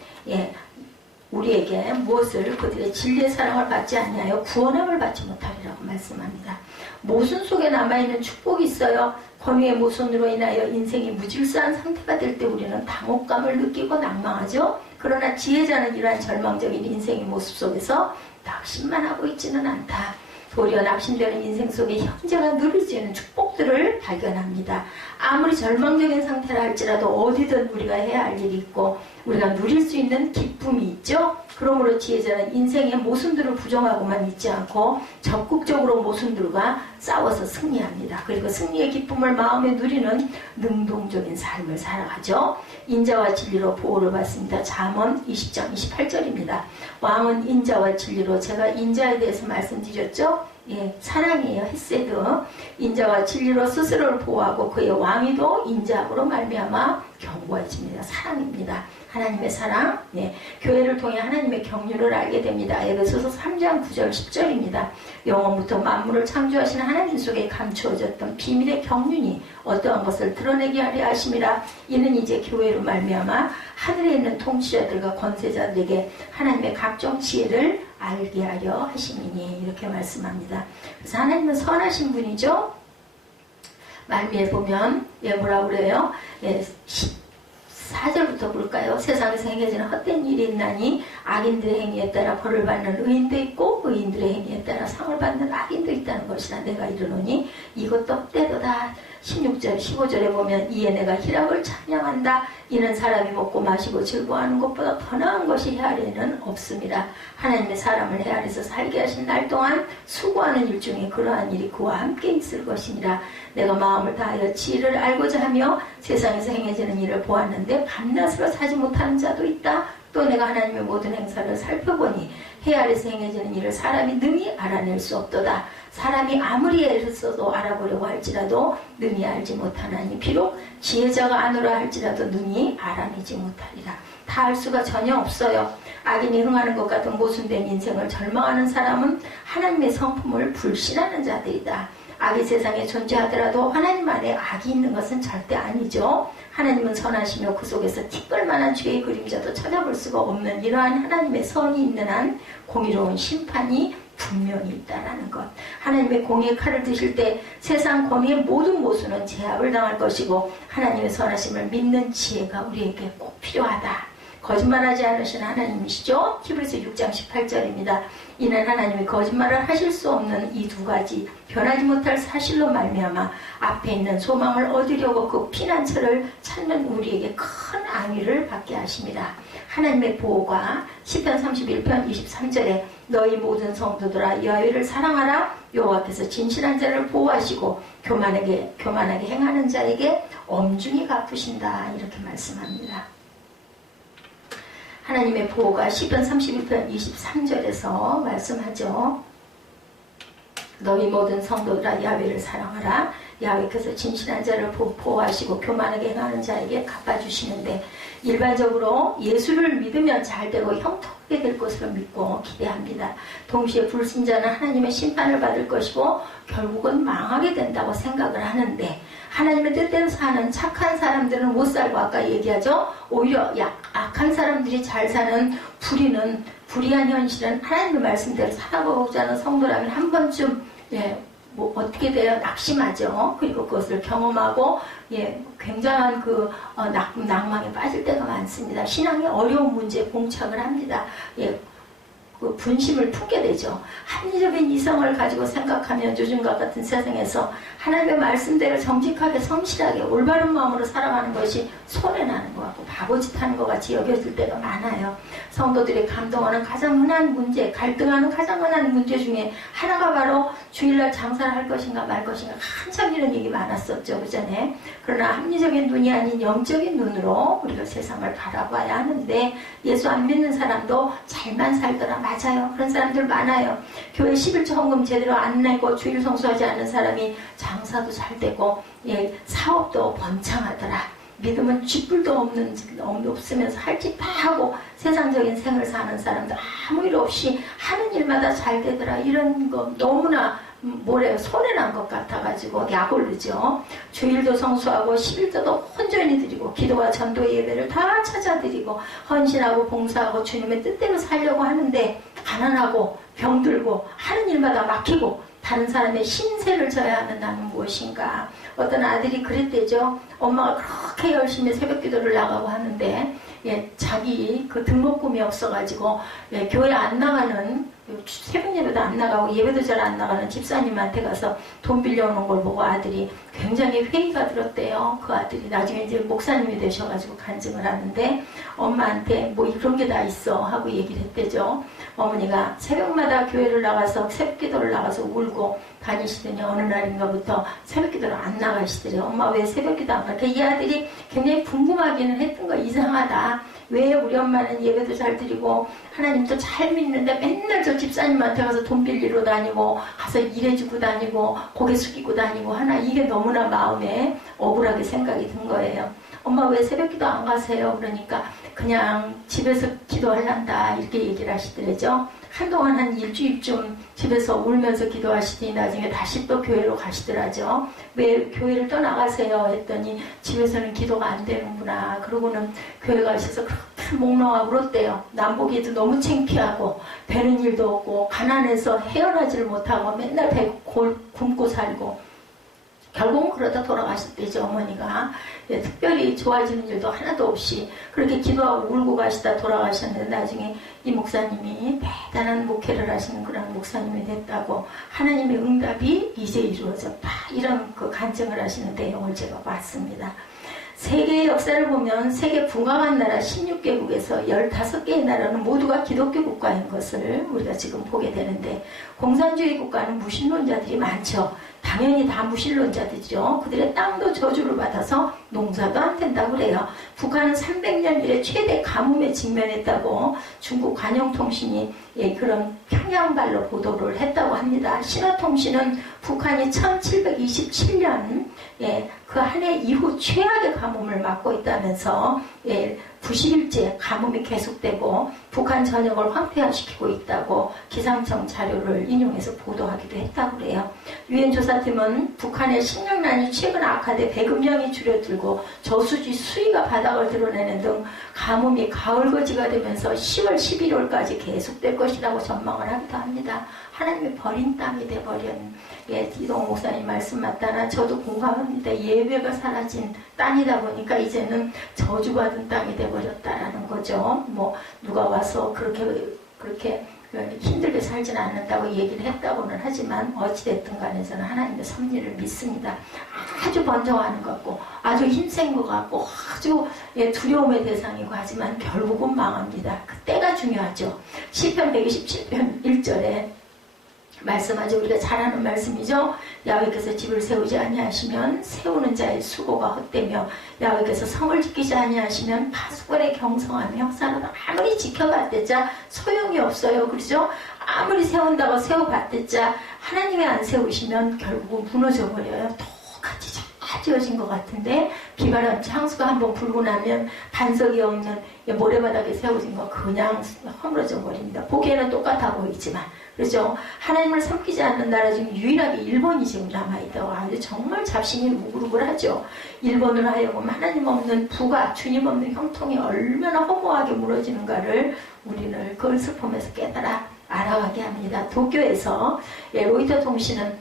우리에게 무엇을 그들의 진리의 사랑을 받지 아니하여 구원함을 받지 못하리라고 말씀합니다. 모순 속에 남아있는 축복이 있어요. 권위의 모순으로 인하여 인생이 무질서한 상태가 될 때 우리는 당혹감을 느끼고 낭망하죠. 그러나 지혜자는 이러한 절망적인 인생의 모습 속에서 낙심만 하고 있지는 않다. 도리어 낙심되는 인생 속에 현재가 누릴 수 있는 축복들을 발견합니다. 아무리 절망적인 상태라 할지라도 어디든 우리가 해야 할 일이 있고 우리가 누릴 수 있는 기쁨이 있죠. 그러므로 지혜자는 인생의 모순들을 부정하고만 있지 않고 적극적으로 모순들과 싸워서 승리합니다. 그리고 승리의 기쁨을 마음에 누리는 능동적인 삶을 살아가죠. 인자와 진리로 보호를 받습니다. 잠언 20장 28절입니다. 왕은 인자와 진리로 제가 인자에 대해서 말씀드렸죠. 사랑이에요. 헤세드. 인자와 진리로 스스로를 보호하고 그의 왕위도 인자함으로 말미암아 견고해집니다. 사랑입니다. 하나님의 사랑, 교회를 통해 하나님의 경륜을 알게 됩니다. 에베소서 3장 9절 10절입니다. 영원부터 만물을 창조하신 하나님 속에 감추어졌던 비밀의 경륜이 어떠한 것을 드러내게 하려 하심이라. 이는 이제 교회로 말미암아 하늘에 있는 통치자들과 권세자들에게 하나님의 각종 지혜를 알게 하려 하심이니, 이렇게 말씀합니다. 그래서 하나님은 선하신 분이죠. 말미에 보면 뭐라고 그래요? 4절부터 볼까요? 세상에서 행해지는 헛된 일이 있나니 악인들의 행위에 따라 벌을 받는 의인도 있고 의인들의 행위에 따라 상을 받는 악인도 있다는 것이라. 내가 이르노니 이것도 때도다. 16절 15절에 보면 이에 내가 희락을 찬양한다. 이는 사람이 먹고 마시고 즐거워하는 것보다 더 나은 것이 헤아리는 없습니다. 하나님의 사람을 헤아려서 살게 하신 날 동안 수고하는 일 중에 그러한 일이 그와 함께 있을 것이니라. 내가 마음을 다하여 지혜를 알고자 하며 세상에서 행해지는 일을 보았는데 밤낮으로 사지 못하는 자도 있다. 또 내가 하나님의 모든 행사를 살펴보니 헤아려서 행해지는 일을 사람이 능히 알아낼 수 없도다. 사람이 아무리 애를 써도 알아보려고 할지라도 능히 알지 못하나니 비록 지혜자가 아노라 할지라도 능히 알아내지 못하리라. 다 알 수가 전혀 없어요. 악인이 흥하는 것 같은 모순된 인생을 절망하는 사람은 하나님의 성품을 불신하는 자들이다. 악이 세상에 존재하더라도 하나님 안에 악이 있는 것은 절대 아니죠. 하나님은 선하시며 그 속에서 티끌 만한 죄의 그림자도 찾아볼 수가 없는 이러한 하나님의 선이 있는 한 공의로운 심판이 분명히 있다라는 것. 하나님의 공의의 칼을 드실 때 세상 권위의 모든 모순은 제압을 당할 것이고 하나님의 선하심을 믿는 지혜가 우리에게 꼭 필요하다. 거짓말하지 않으시는 하나님이시죠. 히브리서 6장 18절입니다. 이는 하나님이 거짓말을 하실 수 없는 이 두 가지 변하지 못할 사실로 말미암아 앞에 있는 소망을 얻으려고 그 피난처를 찾는 우리에게 큰 안위를 받게 하십니다. 하나님의 보호가 시편 31편 23절에 너희 모든 성도들아 여호와를 사랑하라. 여호와께서 진실한 자를 보호하시고 교만하게 행하는 자에게 엄중히 갚으신다. 이렇게 말씀합니다. 하나님의 보호가 시편 31편 23절에서 말씀하죠. 너희 모든 성도들아 야훼를 사랑하라. 야훼께서 진실한 자를 보호하시고 교만하게 행하는 자에게 갚아주시는데, 일반적으로 예수를 믿으면 잘되고 형통하게 될 것으로 믿고 기대합니다. 동시에 불신자는 하나님의 심판을 받을 것이고 결국은 망하게 된다고 생각을 하는데, 하나님의 뜻대로 사는 착한 사람들은 못 살고, 아까 얘기하죠. 오히려 악한 사람들이 잘 사는 불의한 현실은 하나님의 말씀대로 살아가고자 하는 성도라면 한 번쯤 어떻게 돼요? 낙심하죠. 그리고 그것을 경험하고 굉장한 낭망에 빠질 때가 많습니다. 신앙의 어려운 문제에 봉착을 합니다. 그 분심을 품게 되죠. 합리적인 이성을 가지고 생각하면 요즘과 같은 세상에서 하나님의 말씀대로 정직하게 성실하게 올바른 마음으로 살아가는 것이 손해나는 것 같고 바보짓 하는 것 같이 여겨질 때가 많아요. 성도들이 감동하는 가장 흔한 문제, 갈등하는 가장 흔한 문제 중에 하나가 바로 주일날 장사를 할 것인가 말 것인가, 한참 이런 얘기 많았었죠, 그전에. 그러나 합리적인 눈이 아닌 영적인 눈으로 우리가 세상을 바라봐야 하는데, 예수 안 믿는 사람도 잘만 살더라. 맞아요. 그런 사람들 많아요. 교회 11조 헌금 제대로 안 내고 주일 성수하지 않는 사람이 장사도 잘 되고 사업도 번창하더라. 믿음은 쥐뿔도 없으면서 할 짓 다 하고 세상적인 생을 사는 사람들 아무 일 없이 하는 일마다 잘 되더라. 이런 거 너무나 손해난 것 같아가지고 약올르죠. 주일도 성수하고 11조도 혼전히 드리고 기도와 전도의 예배를 다 찾아드리고 헌신하고 봉사하고 주님의 뜻대로 살려고 하는데, 가난하고 병들고 하는 일마다 막히고 다른 사람의 신세를 져야 하는 나는 무엇인가. 어떤 아들이 그랬대죠. 엄마가 그렇게 열심히 새벽 기도를 나가고 하는데 자기 그 등록금이 없어가지고 교회 안 나가는, 새벽 예배도 안 나가고 예배도 잘 안 나가는 집사님한테 가서 돈 빌려오는 걸 보고 아들이 굉장히 회의가 들었대요. 그 아들이 나중에 이제 목사님이 되셔가지고 간증을 하는데, 엄마한테 뭐 이런 게 다 있어 하고 얘기를 했대죠. 어머니가 새벽마다 교회를 나가서 새벽 기도를 나가서 울고 다니시더니 어느 날인가부터 새벽 기도를 안 나가시더래요. 엄마 왜 새벽 기도 안 갈까? 이 아들이 굉장히 궁금하기는 했던 거, 이상하다. 왜 우리 엄마는 예배도 잘 드리고 하나님도 잘 믿는데 맨날 저 저 집사님한테 가서 돈 빌리러 다니고 가서 일해주고 다니고 고개 숙이고 다니고 하나, 이게 너무나 마음에 억울하게 생각이 든 거예요. 엄마 왜 새벽기도 안 가세요? 그러니까 그냥 집에서 기도하란다 이렇게 얘기를 하시더래죠. 한동안 한 일주일쯤 집에서 울면서 기도하시더니 나중에 다시 또 교회로 가시더라죠. 왜 교회를 떠나가세요? 했더니 집에서는 기도가 안 되는구나. 그러고는 교회 가셔서 그렇게 몽롱하고 그렇대요. 남보기에도 너무 창피하고 되는 일도 없고 가난해서 헤어나지를 못하고 맨날 배 굶고 살고 결국은 그러다 돌아가셨대죠. 어머니가. 예, 특별히 좋아지는 일도 하나도 없이 그렇게 기도하고 울고 가시다 돌아가셨는데 나중에 이 목사님이 대단한 목회를 하시는 그런 목사님이 됐다고, 하나님의 응답이 이제 이루어졌다, 이런 그 간증을 하시는 내용을 제가 봤습니다. 세계의 역사를 보면 세계 북왕한 나라 16개국에서 15개의 나라는 모두가 기독교 국가인 것을 우리가 지금 보게 되는데, 공산주의 국가는 무신론자들이 많죠. 당연히 다 무신론자들이죠. 그들의 땅도 저주를 받아서 농사도 안 된다고 그래요. 북한은 300년 이래 최대 가뭄에 직면했다고 중국 관영통신이 그런 평양발로 보도를 했다고 합니다. 신화통신은 북한이 1727년 그 한 해 이후 최악의 가뭄을 맞고 있다면서 90일째 가뭄이 계속되고 북한 전역을 황폐화시키고 있다고 기상청 자료를 인용해서 보도하기도 했다고 그래요. 유엔 조사팀은 북한의 식량난이 최근 악화돼 배급량이 줄어들고 저수지 수위가 바닥을 드러내는 등 가뭄이 가을거지가 되면서 10월, 11월까지 계속될 것이라고 전망을 하기도 합니다. 하나님이 버린 땅이 돼버린, 이동호 목사님 말씀 맞다나 저도 공감합니다. 예배가 사라진 땅이다 보니까 이제는 저주받은 땅이 돼버렸다라는 거죠. 뭐 누가 와서 그렇게 힘들게 살지는 않는다고 얘기를 했다고는 하지만 어찌됐든 간에 저는 하나님의 섭리를 믿습니다. 아주 번성하는 것 같고 아주 힘센 것 같고 아주 두려움의 대상이고 하지만 결국은 망합니다. 그때가 중요하죠. 시편 127편 1절에 말씀하죠. 우리가 잘 아는 말씀이죠. 야훼께서 집을 세우지 아니하시면 세우는 자의 수고가 헛되며 야훼께서 성을 지키지 아니하시면 파수꾼의 경성하며 사람을 아무리 지켜봤댔자 소용이 없어요. 그렇죠? 아무리 세운다고 세워봤댔자 하나님이 안 세우시면 결국은 무너져버려요. 똑같이 잘 지어진 것 같은데 비바람 향수가 한번 불고 나면 반석이 없는 모래바닥에 세워진 거 그냥 허물어져 버립니다. 보기에는 똑같아 보이지만, 그렇죠? 하나님을 섬기지 않는 나라 중 유일하게 일본이 지금 남아있다고 아주 정말 잡신이 우글우글하죠. 일본을 하여금 하나님 없는 부가, 주님 없는 형통이 얼마나 허무하게 무너지는가를 우리는 그걸 슬픔에서 깨달아 알아가게 합니다. 도쿄에서 로이터 통신은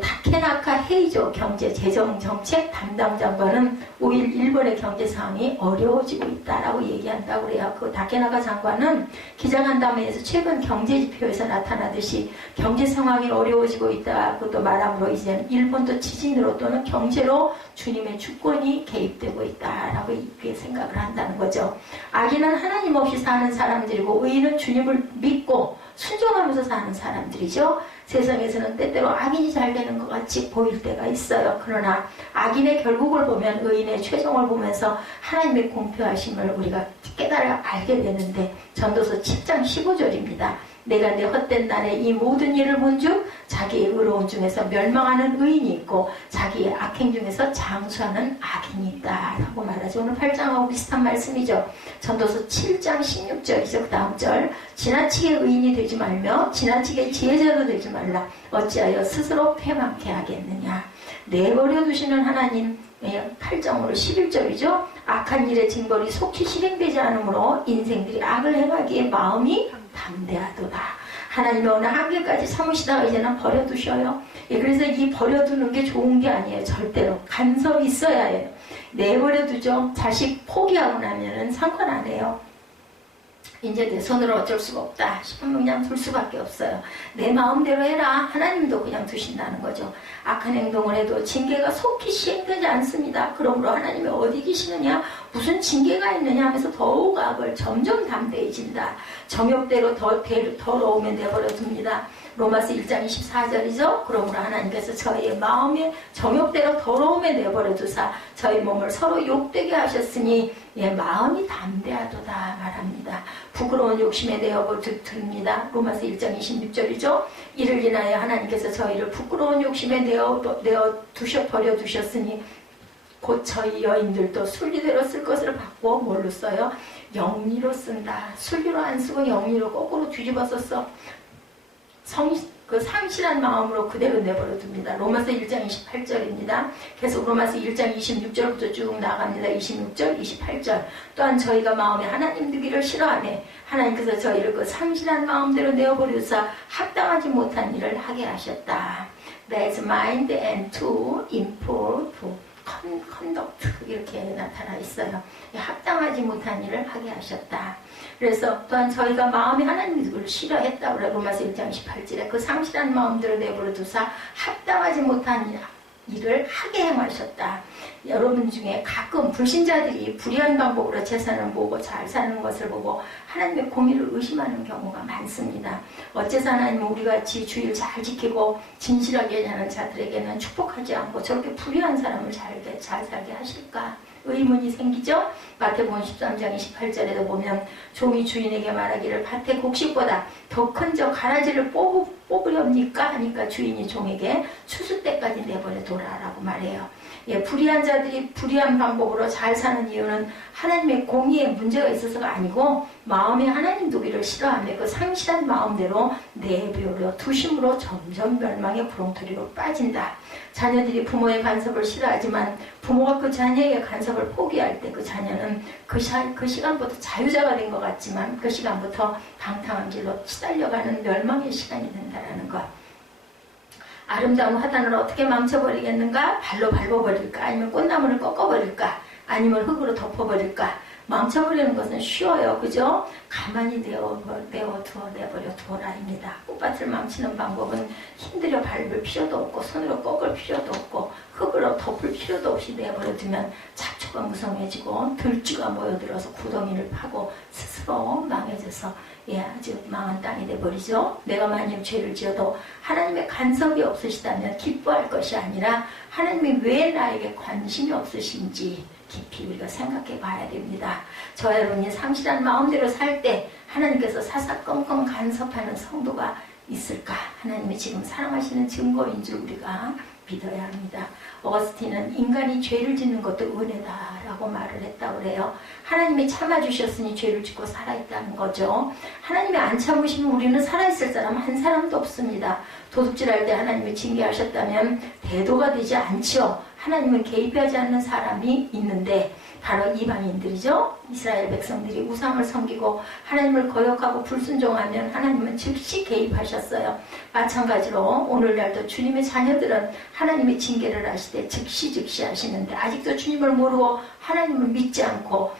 타케나카 헤이조 경제재정정책 담당 장관은 5일 일본의 경제 상황이 어려워지고 있다라고 얘기한다고 그래요. 그 타케나카 장관은 기자간담회에서 최근 경제 지표에서 나타나듯이 경제 상황이 어려워지고 있다고 또 말함으로 이제는 일본도 지진으로 또는 경제로 주님의 주권이 개입되고 있다라고 이렇게 생각을 한다는 거죠. 악인은 하나님 없이 사는 사람들이고 의인은 주님을 믿고 순종하면서 사는 사람들이죠. 세상에서는 때때로 악인이 잘 되는 것 같이 보일 때가 있어요. 그러나 악인의 결국을 보면 의인의 최종을 보면서 하나님의 공평하심을 우리가 깨달아 알게 되는데, 전도서 7장 15절입니다. 내가 내 헛된 날에 이 모든 일을 본즉 자기의 의로운 중에서 멸망하는 의인이 있고 자기의 악행 중에서 장수하는 악인이 있다 라고 말하죠. 오늘 8장하고 비슷한 말씀이죠. 전도서 7장 16절이죠. 그 다음 절, 지나치게 의인이 되지 말며 지나치게 지혜자도 되지 말라. 어찌하여 스스로 패망케 하겠느냐. 내버려 두시는 하나님, 8장으로 11절이죠. 악한 일의 징벌이 속히 실행되지 않으므로 인생들이 악을 행하기에 마음이 담대하도다. 하나님의 어느 한계까지 참으시다가 이제는 버려두셔요. 그래서 이 버려두는 게 좋은 게 아니에요. 절대로 간섭이 있어야 해요. 내버려두죠. 자식 포기하고 나면은 상관 안 해요. 이제 내 손으로 어쩔 수가 없다 싶으면 그냥 둘 수밖에 없어요. 내 마음대로 해라. 하나님도 그냥 두신다는 거죠. 악한 행동을 해도 징계가 속히 시행되지 않습니다. 그러므로 하나님이 어디 계시느냐, 무슨 징계가 있느냐 하면서 더욱 악을 점점 담대해진다. 정욕대로 더러우면 내버려 둡니다. 로마서 1장 24절이죠. 그러므로 하나님께서 저희의 마음의 정욕대로 더러움에 내버려 두사 저희 몸을 서로 욕되게 하셨으니 예, 마음이 담대하도다 말합니다. 부끄러운 욕심에 내어버 듭니다. 로마서 1장 26절이죠. 이를 인하여 하나님께서 저희를 부끄러운 욕심에 내어 버려 두셨으니 곧 저희 여인들도 순리대로 쓸 것을 받고 뭘로 써요? 영리로 쓴다. 순리로 안 쓰고 영리로 거꾸로 뒤집어서 써. 상실한 마음으로 그대로 내버려 둡니다. 로마서 1장 28절입니다. 계속 로마서 1장 26절부터 쭉 나갑니다. 26절, 28절. 또한 저희가 마음에 하나님 두기를 싫어하네. 하나님께서 저희를 그 상실한 마음대로 내어버려서 합당하지 못한 일을 하게 하셨다. That's mind and to improve. 컨덕트 이렇게 나타나 있어요. 합당하지 못한 일을 하게 하셨다. 그래서 또한 저희가 마음에 하나님을 싫어했다. 로마서 1장 18절에 그 상실한 마음대로 내버려 두사 합당하지 못한 일을 하게 행하셨다. 여러분 중에 가끔 불신자들이 불의한 방법으로 재산을 모으고 잘 사는 것을 보고 하나님의 공의를 의심하는 경우가 많습니다. 어째서 하나님은 우리같이 주의를 잘 지키고 진실하게 사는 자들에게는 축복하지 않고 저렇게 불의한 사람을 잘 살게 하실까? 의문이 생기죠? 마태복음 13장 28절에도 보면 종이 주인에게 말하기를 밭의 곡식보다 더 큰 저 가라지를 뽑으렵니까? 하니까 주인이 종에게 추수 때까지 내버려 둬라라고 말해요. 예, 불의한 자들이 불의한 방법으로 잘 사는 이유는 하나님의 공의에 문제가 있어서가 아니고 마음에 하나님 두기를 싫어하며 그 상실한 마음대로 내버려 두심으로 점점 멸망의 구렁텅이로 빠진다. 자녀들이 부모의 간섭을 싫어하지만 부모가 그 자녀의 간섭을 포기할 때 그 자녀는 그 시간부터 자유자가 된 것 같지만 그 시간부터 방탕한 길로 치달려가는 멸망의 시간이 된다는 것. 아름다운 화단을 어떻게 망쳐버리겠는가? 발로 밟아버릴까? 아니면 꽃나무를 꺾어버릴까? 아니면 흙으로 덮어버릴까? 망쳐버리는 것은 쉬워요. 그죠? 가만히 내버려 두어라입니다. 꽃밭을 망치는 방법은 힘들여 밟을 필요도 없고 손으로 꺾을 필요도 없고 흙으로 덮을 필요도 없이 내버려 두면 잡초가 무성해지고 들쥐가 모여들어서 구덩이를 파고 스스로 망해져서 아주 망한 땅이 돼버리죠. 내가 만약 죄를 지어도 하나님의 간섭이 없으시다면 기뻐할 것이 아니라 하나님이 왜 나에게 관심이 없으신지 깊이 우리가 생각해 봐야 됩니다. 저와 여러분이 상실한 마음대로 살 때 하나님께서 사사건건 간섭하는 성도가 있을까? 하나님이 지금 사랑하시는 증거인 줄 우리가 믿어야 합니다. 어거스틴은 인간이 죄를 짓는 것도 은혜다라고 말을 했다고 그래요. 하나님이 참아주셨으니 죄를 짓고 살아있다는 거죠. 하나님이 안 참으시면 우리는 살아있을 사람 한 사람도 없습니다. 도둑질할 때 하나님이 징계하셨다면 대도가 되지 않지요. 하나님은 개입하지 않는 사람이 있는데 바로 이방인들이죠. 이스라엘 백성들이 우상을 섬기고 하나님을 거역하고 불순종하면 하나님은 즉시 개입하셨어요. 마찬가지로 오늘날도 주님의 자녀들은 하나님의 징계를 하시되 즉시 하시는데 아직도 주님을 모르고 하나님을 믿지 않고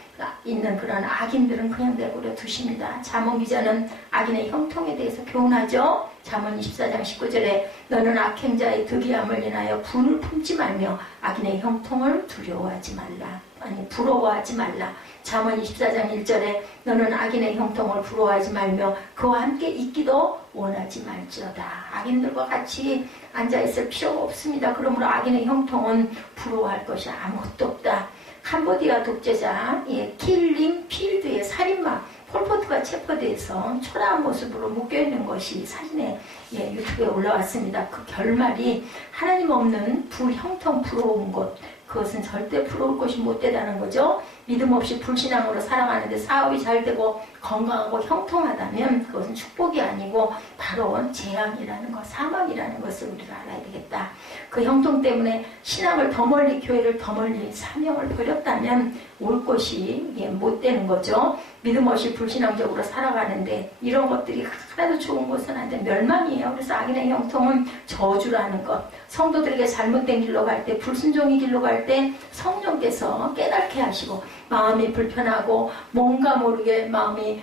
있는 그런 악인들은 그냥 내버려 두십니다. 잠언 기자는 악인의 형통에 대해서 교훈하죠. 잠언 24장 19절에 너는 악행자의 득이함을 인하여 분을 품지 말며 악인의 형통을 두려워하지 말라. 아니 부러워하지 말라. 잠언 24장 1절에 너는 악인의 형통을 부러워하지 말며 그와 함께 있기도 원하지 말지어다. 악인들과 같이 앉아있을 필요가 없습니다. 그러므로 악인의 형통은 부러워할 것이 아무것도 없다. 캄보디아 독재자 킬링 필드의 살인마 폴포트가 체포돼서 초라한 모습으로 묶여있는 것이 사진에 유튜브에 올라왔습니다. 그 결말이 하나님 없는 형통 부러운 것, 그것은 절대 부러울 것이 못 되다는 거죠. 믿음 없이 불신앙으로 살아가는데 사업이 잘 되고 건강하고 형통하다면 그것은 축복이 아니고 바로 재앙이라는 것, 사망이라는 것을 우리가 알아야 되겠다. 그 형통 때문에 신앙을 더 멀리, 교회를 더 멀리, 사명을 버렸다면 올 것이 못 되는 거죠. 믿음 없이 불신앙적으로 살아가는데 이런 것들이 하나도 좋은 것은 아닌데 멸망이에요. 그래서 악인의 형통은 저주라는 것. 성도들에게 잘못된 길로 갈 때, 불순종의 길로 갈 때 성령께서 깨닫게 하시고 마음이 불편하고 뭔가 모르게 마음이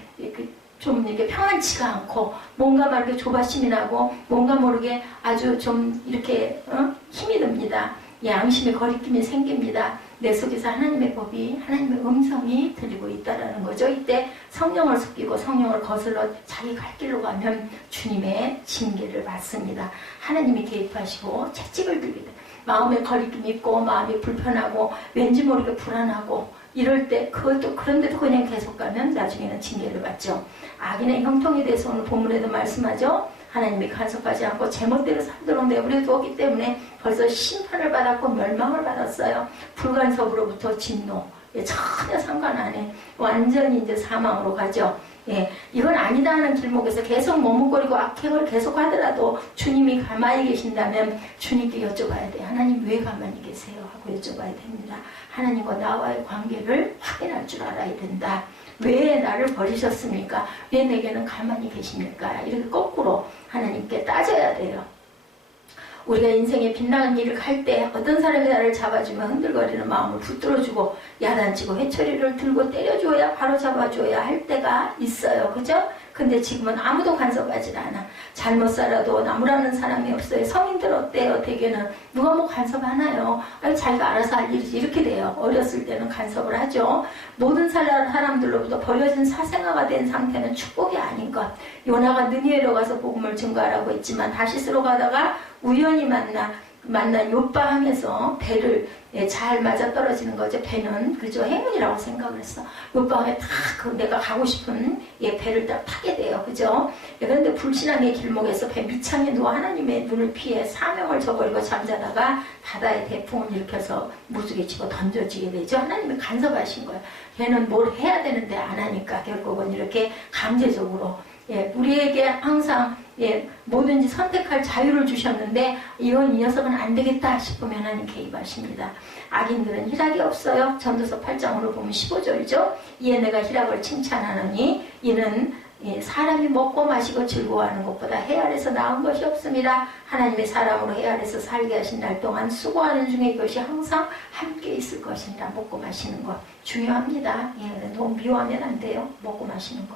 좀 이렇게 평안치가 않고 뭔가 모르게 조바심이 나고 뭔가 모르게 아주 좀 이렇게 힘이 듭니다. 양심의 거리낌이 생깁니다. 내 속에서 하나님의 법이, 하나님의 음성이 들리고 있다라는 거죠. 이때 성령을 속이고 성령을 거슬러 자기 갈 길로 가면 주님의 징계를 받습니다. 하나님이 개입하시고 채찍을 들게 돼. 마음에 거리낌이 있고 마음이 불편하고 왠지 모르게 불안하고 이럴 때 그것도 그런데도 그냥 계속 가면 나중에는 징계를 받죠. 악인의 형통에 대해서 오늘 본문에도 말씀하죠. 하나님이 간섭하지 않고 제멋대로 살도록 내버려 두었기 때문에 벌써 심판을 받았고 멸망을 받았어요. 불간섭으로부터 진노. 예, 전혀 상관 안 해. 완전히 이제 사망으로 가죠. 예, 이건 아니다 하는 길목에서 계속 머뭇거리고 악행을 계속 하더라도 주님이 가만히 계신다면 주님께 여쭤봐야 돼. 하나님 왜 가만히 계세요? 하고 여쭤봐야 됩니다. 하나님과 나와의 관계를 확인할 줄 알아야 된다. 왜 나를 버리셨습니까? 왜 내게는 가만히 계십니까? 이렇게 거꾸로 하나님께 따져야 돼요. 우리가 인생에 빛나는 일을 갈 때 어떤 사람이 나를 잡아주면 흔들거리는 마음을 붙들어주고 야단치고 회초리를 들고 때려줘야 바로 잡아줘야 할 때가 있어요. 그죠? 근데 지금은 아무도 간섭하지 않아. 잘못 살아도 나무라는 사람이 없어요. 성인들 어때요? 대개는 누가 뭐 간섭하나요? 아니 자기가 알아서 할 일이지 이렇게 돼요. 어렸을 때는 간섭을 하죠. 모든 사람들로부터 버려진 사생아가 된 상태는 축복이 아닌 것. 요나가 느니에로 가서 복음을 증거하라고 했지만 다시스로 가다가 우연히 만난 요바항에서 배를 잘 맞아떨어지는 거죠. 배는 그저 행운이라고 생각을 했어. 요바항에 딱 내가 가고 싶은 배를 딱 타게 돼요. 그죠? 그런데 불신앙의 길목에서 배 밑창에 누워 하나님의 눈을 피해 사명을 저버리고 잠자다가 바다의 대풍을 일으켜서 무지개 치고 던져지게 되죠. 하나님이 간섭하신 거예요. 걔는 뭘 해야 되는데 안 하니까 결국은 이렇게 강제적으로 우리에게 항상 뭐든지 선택할 자유를 주셨는데 이건 이 녀석은 안 되겠다 싶으면 하나님 개입하십니다. 악인들은 희락이 없어요. 전도서 8장으로 보면 15절이죠. 이에 내가 희락을 칭찬하노니 이는 사람이 먹고 마시고 즐거워하는 것보다 해 아래서 나은 것이 없습니다. 하나님의 사람으로 해 아래서 살게 하신 날 동안 수고하는 중에 이것이 항상 함께 있을 것이니라. 먹고 마시는 것 중요합니다. 너무 미워하면 안 돼요. 먹고 마시는 거.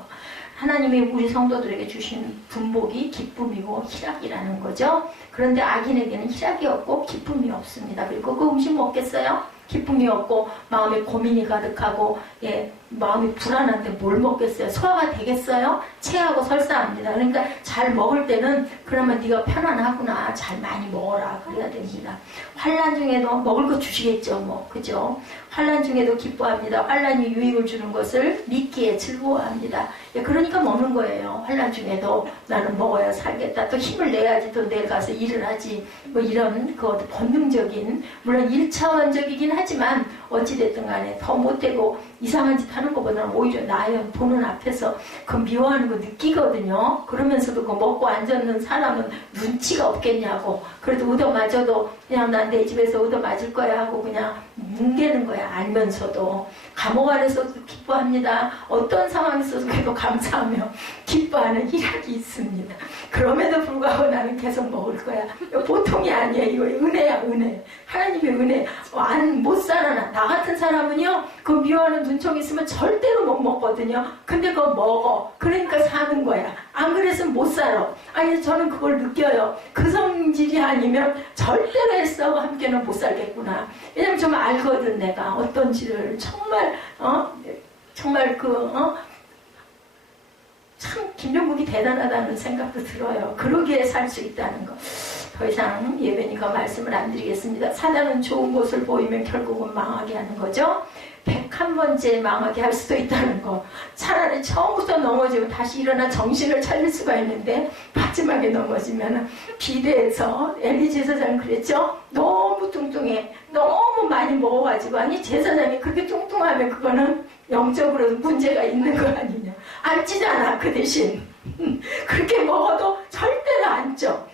하나님이 우리 성도들에게 주신 분복이 기쁨이고 희락이라는 거죠. 그런데 악인에게는 희락이 없고 기쁨이 없습니다. 그리고 그 음식 먹겠어요? 기쁨이 없고 마음에 고민이 가득하고 마음이 불안한데 뭘 먹겠어요? 소화가 되겠어요? 체하고 설사합니다. 그러니까 잘 먹을 때는 그러면 네가 편안하구나. 잘 많이 먹어라. 그래야 됩니다. 환난 중에도 먹을 거 주시겠죠. 뭐 그죠? 환난 중에도 기뻐합니다. 환난이 유익을 주는 것을 믿기에 즐거워합니다. 그러니까 먹는 거예요. 환난 중에도 나는 먹어야 살겠다. 또 힘을 내야지 또 내일 가서 일을 하지. 뭐 이런 그 본능적인 물론 1차원적이긴 하지만 어찌됐든 간에 더 못되고 이상한 짓 하는 것보다는 오히려 나아요. 보는 앞에서 그 미워하는 거 느끼거든요. 그러면서도 그 먹고 앉았는 사람은 눈치가 없겠냐고. 그래도 얻어맞아도 그냥 난 내 집에서 얻어맞을 거야 하고 그냥 뭉개는 거야. 알면서도. 감옥 안에서도 기뻐합니다. 어떤 상황에서도 그래도 감사하며 기뻐하는 희락이 있습니다. 그럼에도 불구하고 나는 계속 먹을 거야. 이거 보통이 아니에요. 이거 은혜야, 은혜. 하나님의 은혜. 못 살아나. 나 같은 사람은요, 그 미워하는 눈총이 있으면 절대로 못 먹거든요. 근데 그거 먹어. 그러니까 사는 거야. 안 그랬으면 못 살아. 아니, 저는 그걸 느껴요. 그 성질이 아니면 절대로 애써하고 함께는 못 살겠구나. 왜냐면 좀 알거든, 내가. 어떤지를. 정말 참 김종국이 대단하다는 생각도 들어요. 그러기에 살 수 있다는 거. 더 이상 예배니까 말씀을 안 드리겠습니다. 사단은 좋은 곳을 보이면 결국은 망하게 하는 거죠. 101번째 망하게 할 수도 있다는 거. 차라리 처음부터 넘어지고 다시 일어나 정신을 차릴 수가 있는데 마지막에 넘어지면 비대에서 엘리 제사장은 그랬죠. 너무 뚱뚱해. 너무 많이 먹어가지고 아니 제사장이 그렇게 뚱뚱하면 그거는 영적으로 문제가 있는 거 아니냐. 안 찌잖아. 그 대신 그렇게 먹어도 절대로 안 쪄.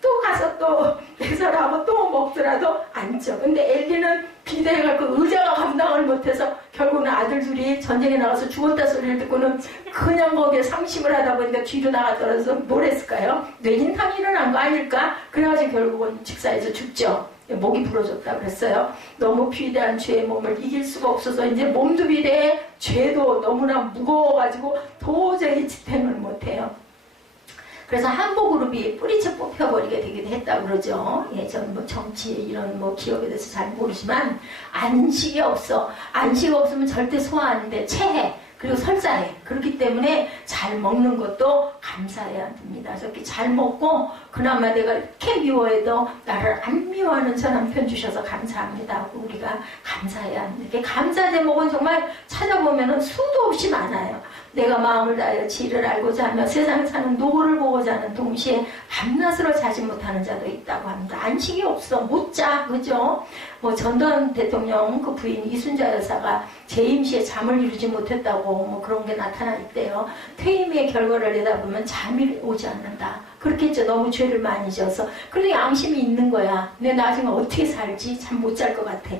또 가서 또 배설하고 또 먹더라도 안 쪄. 근데 엘리는 비대가 그 의자가 감당을 못해서 결국은 아들 둘이 전쟁에 나가서 죽었다 소리를 듣고는 그냥 거기에 상심을 하다 보니까 뒤로 나가 떨어져서 뭘 했을까요? 뇌진탕이 일어난 거 아닐까? 그래가지고 결국은 직사에서 죽죠. 목이 부러졌다 그랬어요. 너무 비대한 죄의 몸을 이길 수가 없어서 이제 몸도 비대해 죄도 너무나 무거워가지고 도저히 집행을 못해요. 그래서 한보그룹이 뿌리채 뽑혀버리게 되기도 했다고 그러죠. 예, 전 뭐 정치 이런 뭐 기업에 대해서 잘 모르지만 안식이 없어. 안식 없으면 절대 소화 안 돼. 체해. 그리고 설사해. 그렇기 때문에 잘 먹는 것도 감사해야 됩니다. 저렇게 잘 먹고 그나마 내가 이렇게 미워해도 나를 안 미워하는 저 남편 주셔서 감사합니다. 우리가 감사해야 합니다. 이렇게 감사 제목은 정말 찾아보면 수도 없이 많아요. 내가 마음을 다하여 지혜를 알고자 하며 세상에 사는 노고를 보고자 하는 동시에 밤낮으로 자지 못하는 자도 있다고 합니다. 안식이 없어. 못 자. 그죠? 뭐 전두환 대통령 그 부인 이순자 여사가 재임 시에 잠을 이루지 못했다고 뭐 그런 게 나타나 있대요. 퇴임의 결과를 내다보면 잠이 오지 않는다. 그렇겠죠. 너무 죄를 많이 지어서. 그런데 양심이 있는 거야. 내 나중에 어떻게 살지? 잠 못 잘 것 같아.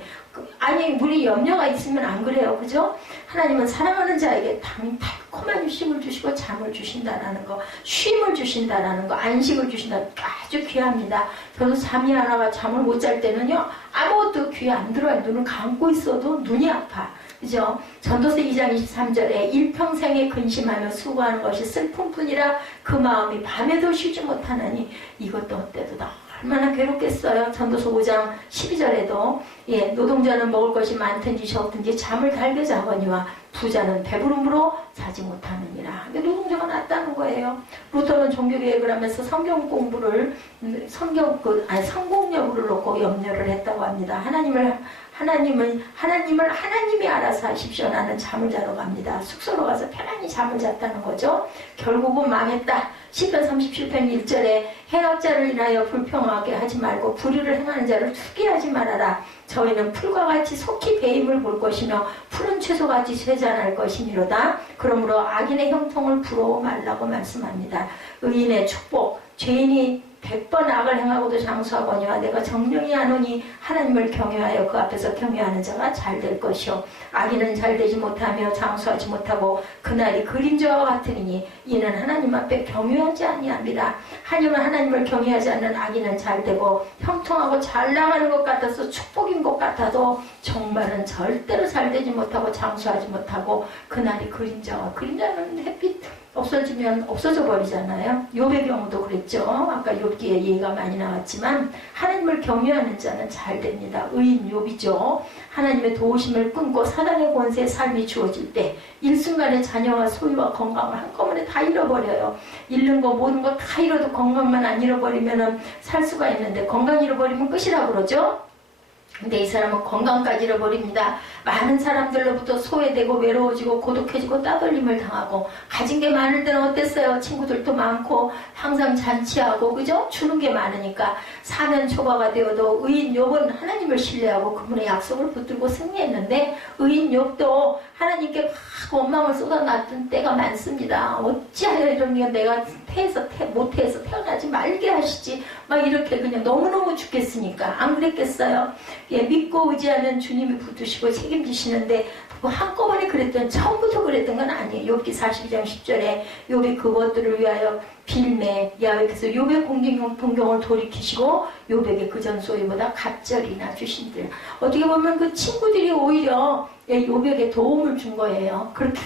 아니 우리 염려가 있으면 안 그래요. 그죠? 하나님은 사랑하는 자에게 달콤한 휴식을 주시고 잠을 주신다라는 거, 쉼을 주신다라는 거, 안식을 주신다. 아주 귀합니다. 저도 잠이 안 와가 잠을 못 잘 때는요, 아무것도 귀에 안 들어와요. 눈을 감고 있어도 눈이 아파. 그죠? 전도서 2장 23절에 일평생에 근심하며 수고하는 것이 슬픔뿐이라 그 마음이 밤에도 쉬지 못하느니 이것도 어때도 얼마나 괴롭겠어요. 전도서 5장 12절에도 예, 노동자는 먹을 것이 많든지 적든지 잠을 달게 자거니와 부자는 배부름으로 자지 못하느니라. 근데 노동자가 낫다는 거예요. 루터는 종교개혁을 하면서 성경 공부를 성공여부를 놓고 염려를 했다고 합니다. 하나님이 알아서 하십시오. 나는 잠을 자러 갑니다. 숙소로 가서 편안히 잠을 잤다는 거죠. 결국은 망했다. 시편 37편 1절에 행악자를 인하여 불평하게 하지 말고 불의를 행하는 자를 투기하지 말아라. 저희는 풀과 같이 속히 배임을 볼 것이며 푸른 채소같이 쇠잔할 것이니로다. 그러므로 악인의 형통을 부러워 말라고 말씀합니다. 의인의 축복, 죄인이 100번 악을 행하고도 장수하거니와 내가 정령이 하노니 하나님을 경외하여 그 앞에서 경외하는 자가 잘 될 것이요 악인은 잘 되지 못하며 장수하지 못하고 그날이 그림자와 같으니 이는 하나님 앞에 경외하지 아니함이라. 하나님을 경외하지 않는 악인은 잘 되고 형통하고 잘 나가는 것 같아서 축복인 것 같아도 정말은 절대로 잘 되지 못하고 장수하지 못하고 그날이 그림자는 햇빛 없어지면 없어져 버리잖아요. 욥의 경우도 그랬죠. 아까 욥기에 예가 많이 나왔지만 하나님을 경외하는 자는 잘 됩니다. 의인 욥이죠. 하나님의 도우심을 끊고 사단의 권세에 삶이 주어질 때 일순간에 자녀와 소유와 건강을 한꺼번에 다 잃어버려요. 잃는 거 모든 거 다 잃어도 건강만 안 잃어버리면 살 수가 있는데 건강 잃어버리면 끝이라고 그러죠. 근데 이 사람은 건강까지 잃어버립니다. 많은 사람들로부터 소외되고 외로워지고 고독해지고 따돌림을 당하고 가진 게 많을 때는 어땠어요? 친구들도 많고 항상 잔치하고 그죠? 주는 게 많으니까 사면 초과가 되어도 의인 욥은 하나님을 신뢰하고 그분의 약속을 붙들고 승리했는데 의인 욥도 하나님께 막 원망을 쏟아놨던 때가 많습니다. 어찌하여 이런 게 내가 못해서 태어나지 말게 하시지 막 이렇게 그냥 너무너무 죽겠으니까 안 그랬겠어요? 예, 믿고 의지하면 주님이 붙드시고 책임지시는데 뭐 한꺼번에 그랬던 처음부터 그랬던 건 아니에요. 욥기 42장 10절에 욥이 그것들을 위하여 빌매 야훼께서 욥의 공경을 돌이키시고 욥에게 그전 소유보다 갑절이나 주신들. 어떻게 보면 그 친구들이 오히려 욥에게 도움을 준 거예요. 그렇게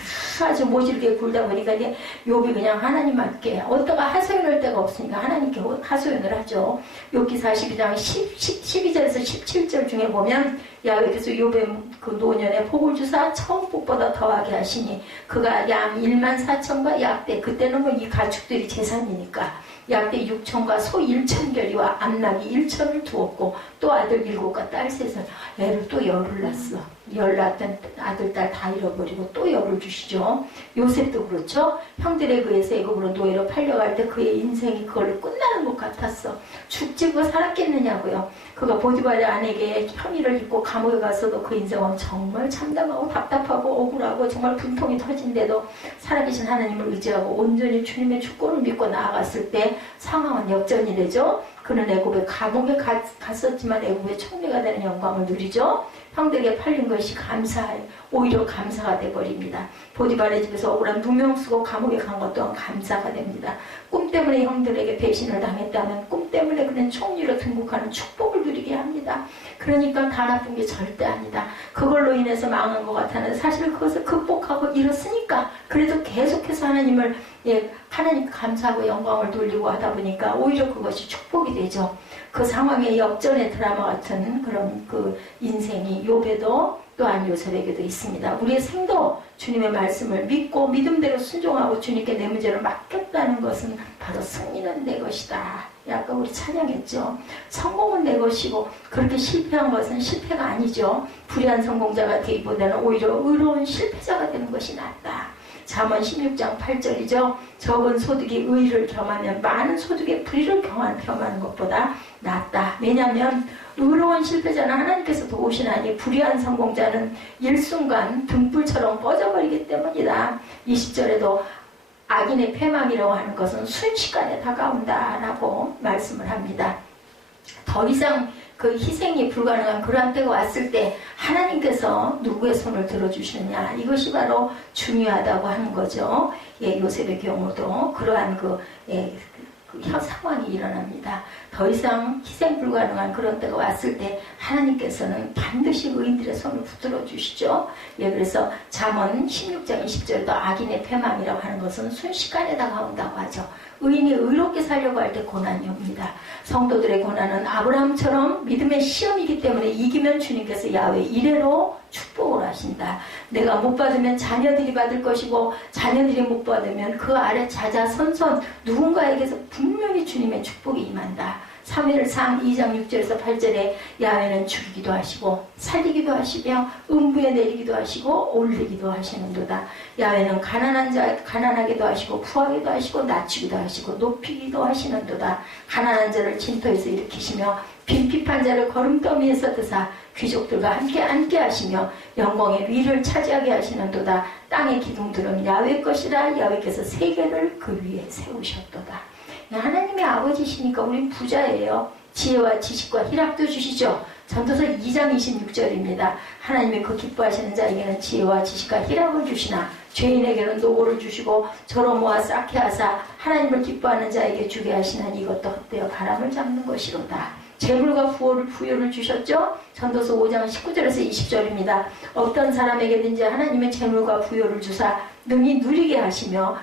아주 모질게 굴다 보니까 이제 욥이 그냥 하나님 맞게 어디다가 하소연할 데가 없으니까 하나님께 하소연을 하죠. 욥기 42장 12절에서 17절 중에 보면 야훼께서 욥의 그 노년에 복을 주사 처음 복보다 더하게 하시니 그가 양 14,000과 약대 그때는 뭐 이 가축들이 재산이니까 약대 6,000과 소 1,000결이와 암낙이 1,000을 두었고 또 아들 7과 딸 3을 애를 또 열을 낳았어. 열 낳았던 아들 딸 다 잃어버리고 또 열을 주시죠. 요셉도 그렇죠. 형들에 의해서 애굽으로 노예로 팔려갈 때 그의 인생이 그걸로 끝나는 것 같았어. 죽지고 살았겠느냐고요. 그가 보디발의 아내에게 혐의를 입고 감옥에 갔어도 그 인생은 정말 참담하고 답답하고 억울하고 정말 분통이 터진데도 살아계신 하나님을 의지하고 온전히 주님의 주권을 믿고 나아갔을 때 상황은 역전이 되죠. 그는 애굽의 감옥에 갔었지만 애굽의 총리가 되는 영광을 누리죠. 형들에게 팔린 것이 오히려 감사가 돼버립니다. 보디발의 집에서 억울한 누명 쓰고 감옥에 간 것 또한 감사가 됩니다. 꿈 때문에 형들에게 배신을 당했다면 꿈 때문에 그는 총리로 등극하는 축복을 누리게 합니다. 그러니까 다 나쁜 게 절대 아니다. 그걸로 인해서 망한 것 같았는데 사실 그것을 극복하고 일었으니까 그래도 계속해서 하나님을 하나님께 감사하고 영광을 돌리고 하다 보니까 오히려 그것이 축복이 되죠. 그 상황의 역전의 드라마 같은 그런 그 인생이 욥에도 또한 요셉에게도 있습니다. 우리의 생도 주님의 말씀을 믿고 믿음대로 순종하고 주님께 내 문제를 맡겼다는 것은 바로 승리는 내 것이다. 아까 우리 찬양했죠. 성공은 내 것이고 그렇게 실패한 것은 실패가 아니죠. 불의한 성공자가 되기보다는 오히려 의로운 실패자가 되는 것이 낫다. 잠언 16장 8절이죠. 적은 소득이 의를 겸하면 많은 소득의 불의를 겸하는 것보다 낫다. 왜냐하면 의로운 실패자는 하나님께서 도우시나니 불의한 성공자는 일순간 등불처럼 꺼져버리기 때문이다. 20절에도 악인의 패망이라고 하는 것은 순식간에 다가온다라고 말씀을 합니다. 더 이상 그 희생이 불가능한 그러한 때가 왔을 때 하나님께서 누구의 손을 들어주시느냐, 이것이 바로 중요하다고 하는 거죠. 예, 요셉의 경우도 그러한 그 상황이 일어납니다. 더 이상 희생 불가능한 그런 때가 왔을 때 하나님께서는 반드시 의인들의 손을 붙들어 주시죠. 예, 그래서 잠언 16장 20절도 악인의 패망이라고 하는 것은 순식간에 다가온다고 하죠. 의인이 의롭게 살려고 할 때 고난이 옵니다. 성도들의 고난은 아브라함처럼 믿음의 시험이기 때문에 이기면 주님께서 야훼 이레로 축복을 하신다. 내가 못 받으면 자녀들이 받을 것이고 자녀들이 못 받으면 그 아래 자자손손 누군가에게서 분명히 주님의 축복이 임한다. 사무엘상 2장 6절에서 8절에 야훼는 죽이기도 하시고 살리기도 하시며 음부에 내리기도 하시고 올리기도 하시는도다. 야훼는 가난한 자 가난하게도 하시고 부하게도 하시고 낮추기도 하시고 높이기도 하시는도다. 가난한 자를 진토에서 일으키시며 빈핍한 자를 거름더미에서 드사 귀족들과 함께 앉게 하시며 영광의 위를 차지하게 하시는도다. 땅의 기둥들은 야훼 것이라 야훼께서 세계를 그 위에 세우셨도다. 하나님의 아버지시니까 우린 부자예요. 지혜와 지식과 희락도 주시죠. 전도서 2장 26절입니다. 하나님이 그 기뻐하시는 자에게는 지혜와 지식과 희락을 주시나 죄인에게는 노고를 주시고 저로 모아 쌓게 하사 하나님을 기뻐하는 자에게 주게 하시나니 이것도 헛되어 바람을 잡는 것이로다. 재물과 부요를 주셨죠. 전도서 5장 19절에서 20절입니다. 어떤 사람에게든지 하나님의 재물과 부요를 주사 능히 누리게 하시며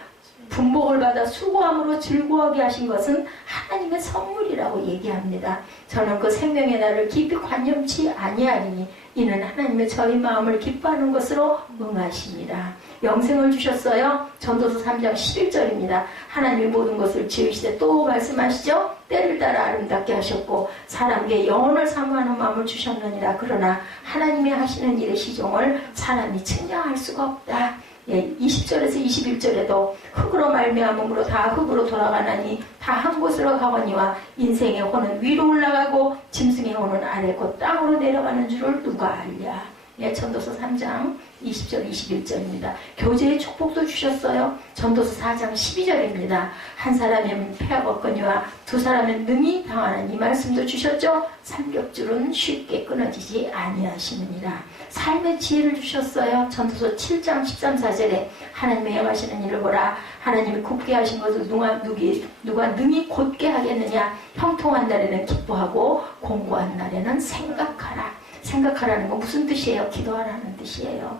분복을 받아 수고함으로 즐거워하게 하신 것은 하나님의 선물이라고 얘기합니다. 저는 그 생명의 날을 깊이 관념치 아니하리니 이는 하나님의 저희 마음을 기뻐하는 것으로 응하십니다. 영생을 주셨어요. 전도서 3장 11절입니다. 하나님이 모든 것을 지으시되 또 말씀하시죠. 때를 따라 아름답게 하셨고 사람에게 영혼을 사모하는 마음을 주셨느니라. 그러나 하나님이 하시는 일의 시종을 사람이 측량할 수가 없다. 예, 20절에서 21절에도 흙으로 말미암음으로 다 흙으로 돌아가나니 다 한 곳으로 가거니와 인생의 혼은 위로 올라가고 짐승의 혼은 아래 곧 땅으로 내려가는 줄을 누가 알랴. 예, 전도서 3장 20절 21절입니다. 교제의 축복도 주셨어요. 전도서 4장 12절입니다. 한 사람은 폐하가 없거니와 두 사람은 능히 당하는 이 말씀도 주셨죠. 삼겹줄은 쉽게 끊어지지 아니하시느니라. 삶의 지혜를 주셨어요. 전도서 7장 13, 14절에 하나님의 행하시는 일을 보라. 하나님이 굽게 하신 것을 누가 능히 곧게 하겠느냐. 형통한 날에는 기뻐하고 공고한 날에는 생각하라. 생각하라는 건 무슨 뜻이에요? 기도하라는 뜻이에요.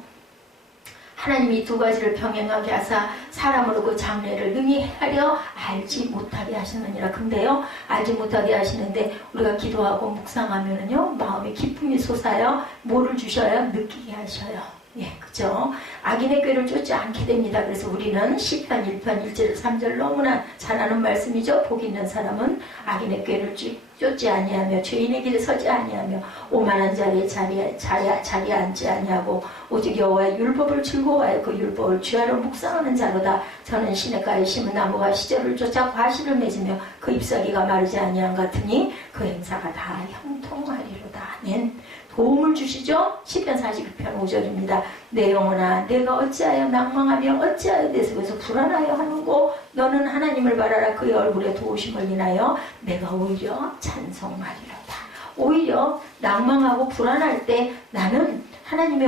하나님이 두 가지를 병행하게 하사 사람으로 그 장래를 능히 헤아려 알지 못하게 하시느니라. 근데요, 알지 못하게 하시는데 우리가 기도하고 묵상하면은요, 마음에 기쁨이 솟아요. 뭐를 주셔요? 느끼게 하셔요. 예, 그죠? 악인의 꾀를 쫓지 않게 됩니다. 그래서 우리는 시편 1편 1절 3절 너무나 잘 아는 말씀이죠. 복 있는 사람은 악인의 꾀를 쫓지 아니하며 죄인의 길에 서지 아니하며 오만한 자리에 앉지 아니하고 오직 여호와의 율법을 즐거워하여 그 율법을 주야로 묵상하는 자로다. 저는 시냇가에 심은 나무가 시절을 쫓아 과실을 맺으며 그 잎사귀가 마르지 아니한 같으니 그 행사가 다 형통하리로다. 아멘. 도움을 주시죠. 시편 49편 5절입니다. 내 영혼아 내가 어찌하여 낭망하며 어찌하여 내 속에서 불안하여 하는고 너는 하나님을 바라라. 그의 얼굴에 도우심을 인하여 내가 오히려 찬송하리로다. 오히려 낭망하고 불안할 때 나는 하나님의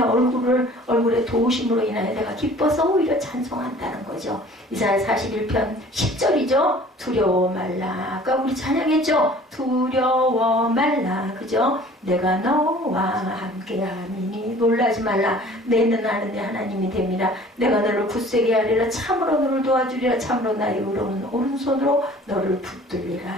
얼굴의 도우심으로 인하여 내가 기뻐서 오히려 찬송한다는 거죠. 이사야 41편 10절이죠. 두려워 말라. 아까 우리 찬양했죠. 두려워 말라. 그죠? 내가 너와 함께함이니 놀라지 말라. 내는 아는 내 하나님이 됩니다. 내가 너를 굳세게 하리라. 참으로 너를 도와주리라. 참으로 나의 의로운 오른손으로 너를 붙들리라.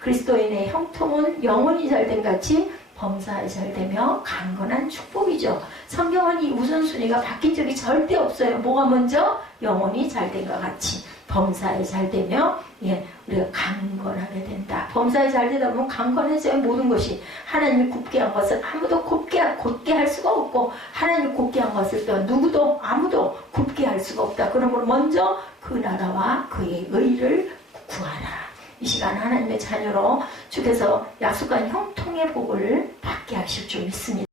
그리스도인의 형통은 영혼이 잘된 같이 범사에 잘되며 강건한 축복이죠. 성경은 이 우선순위가 바뀐 적이 절대 없어요. 뭐가 먼저? 영혼이 잘된 것 같이 범사에 잘되며 우리가 강건하게 된다. 범사에 잘되다 보면 강건해져요. 모든 것이. 하나님이 굳게 한 것을 아무도 곧게 할 수가 없고, 하나님이 곧게 한 것을 또 누구도 아무도 굳게 할 수가 없다. 그러므로 먼저 그 나라와 그의 의를 구하라. 이 시간 하나님의 자녀로 주께서 약속한 형통의 복을 받게 하실 줄 믿습니다.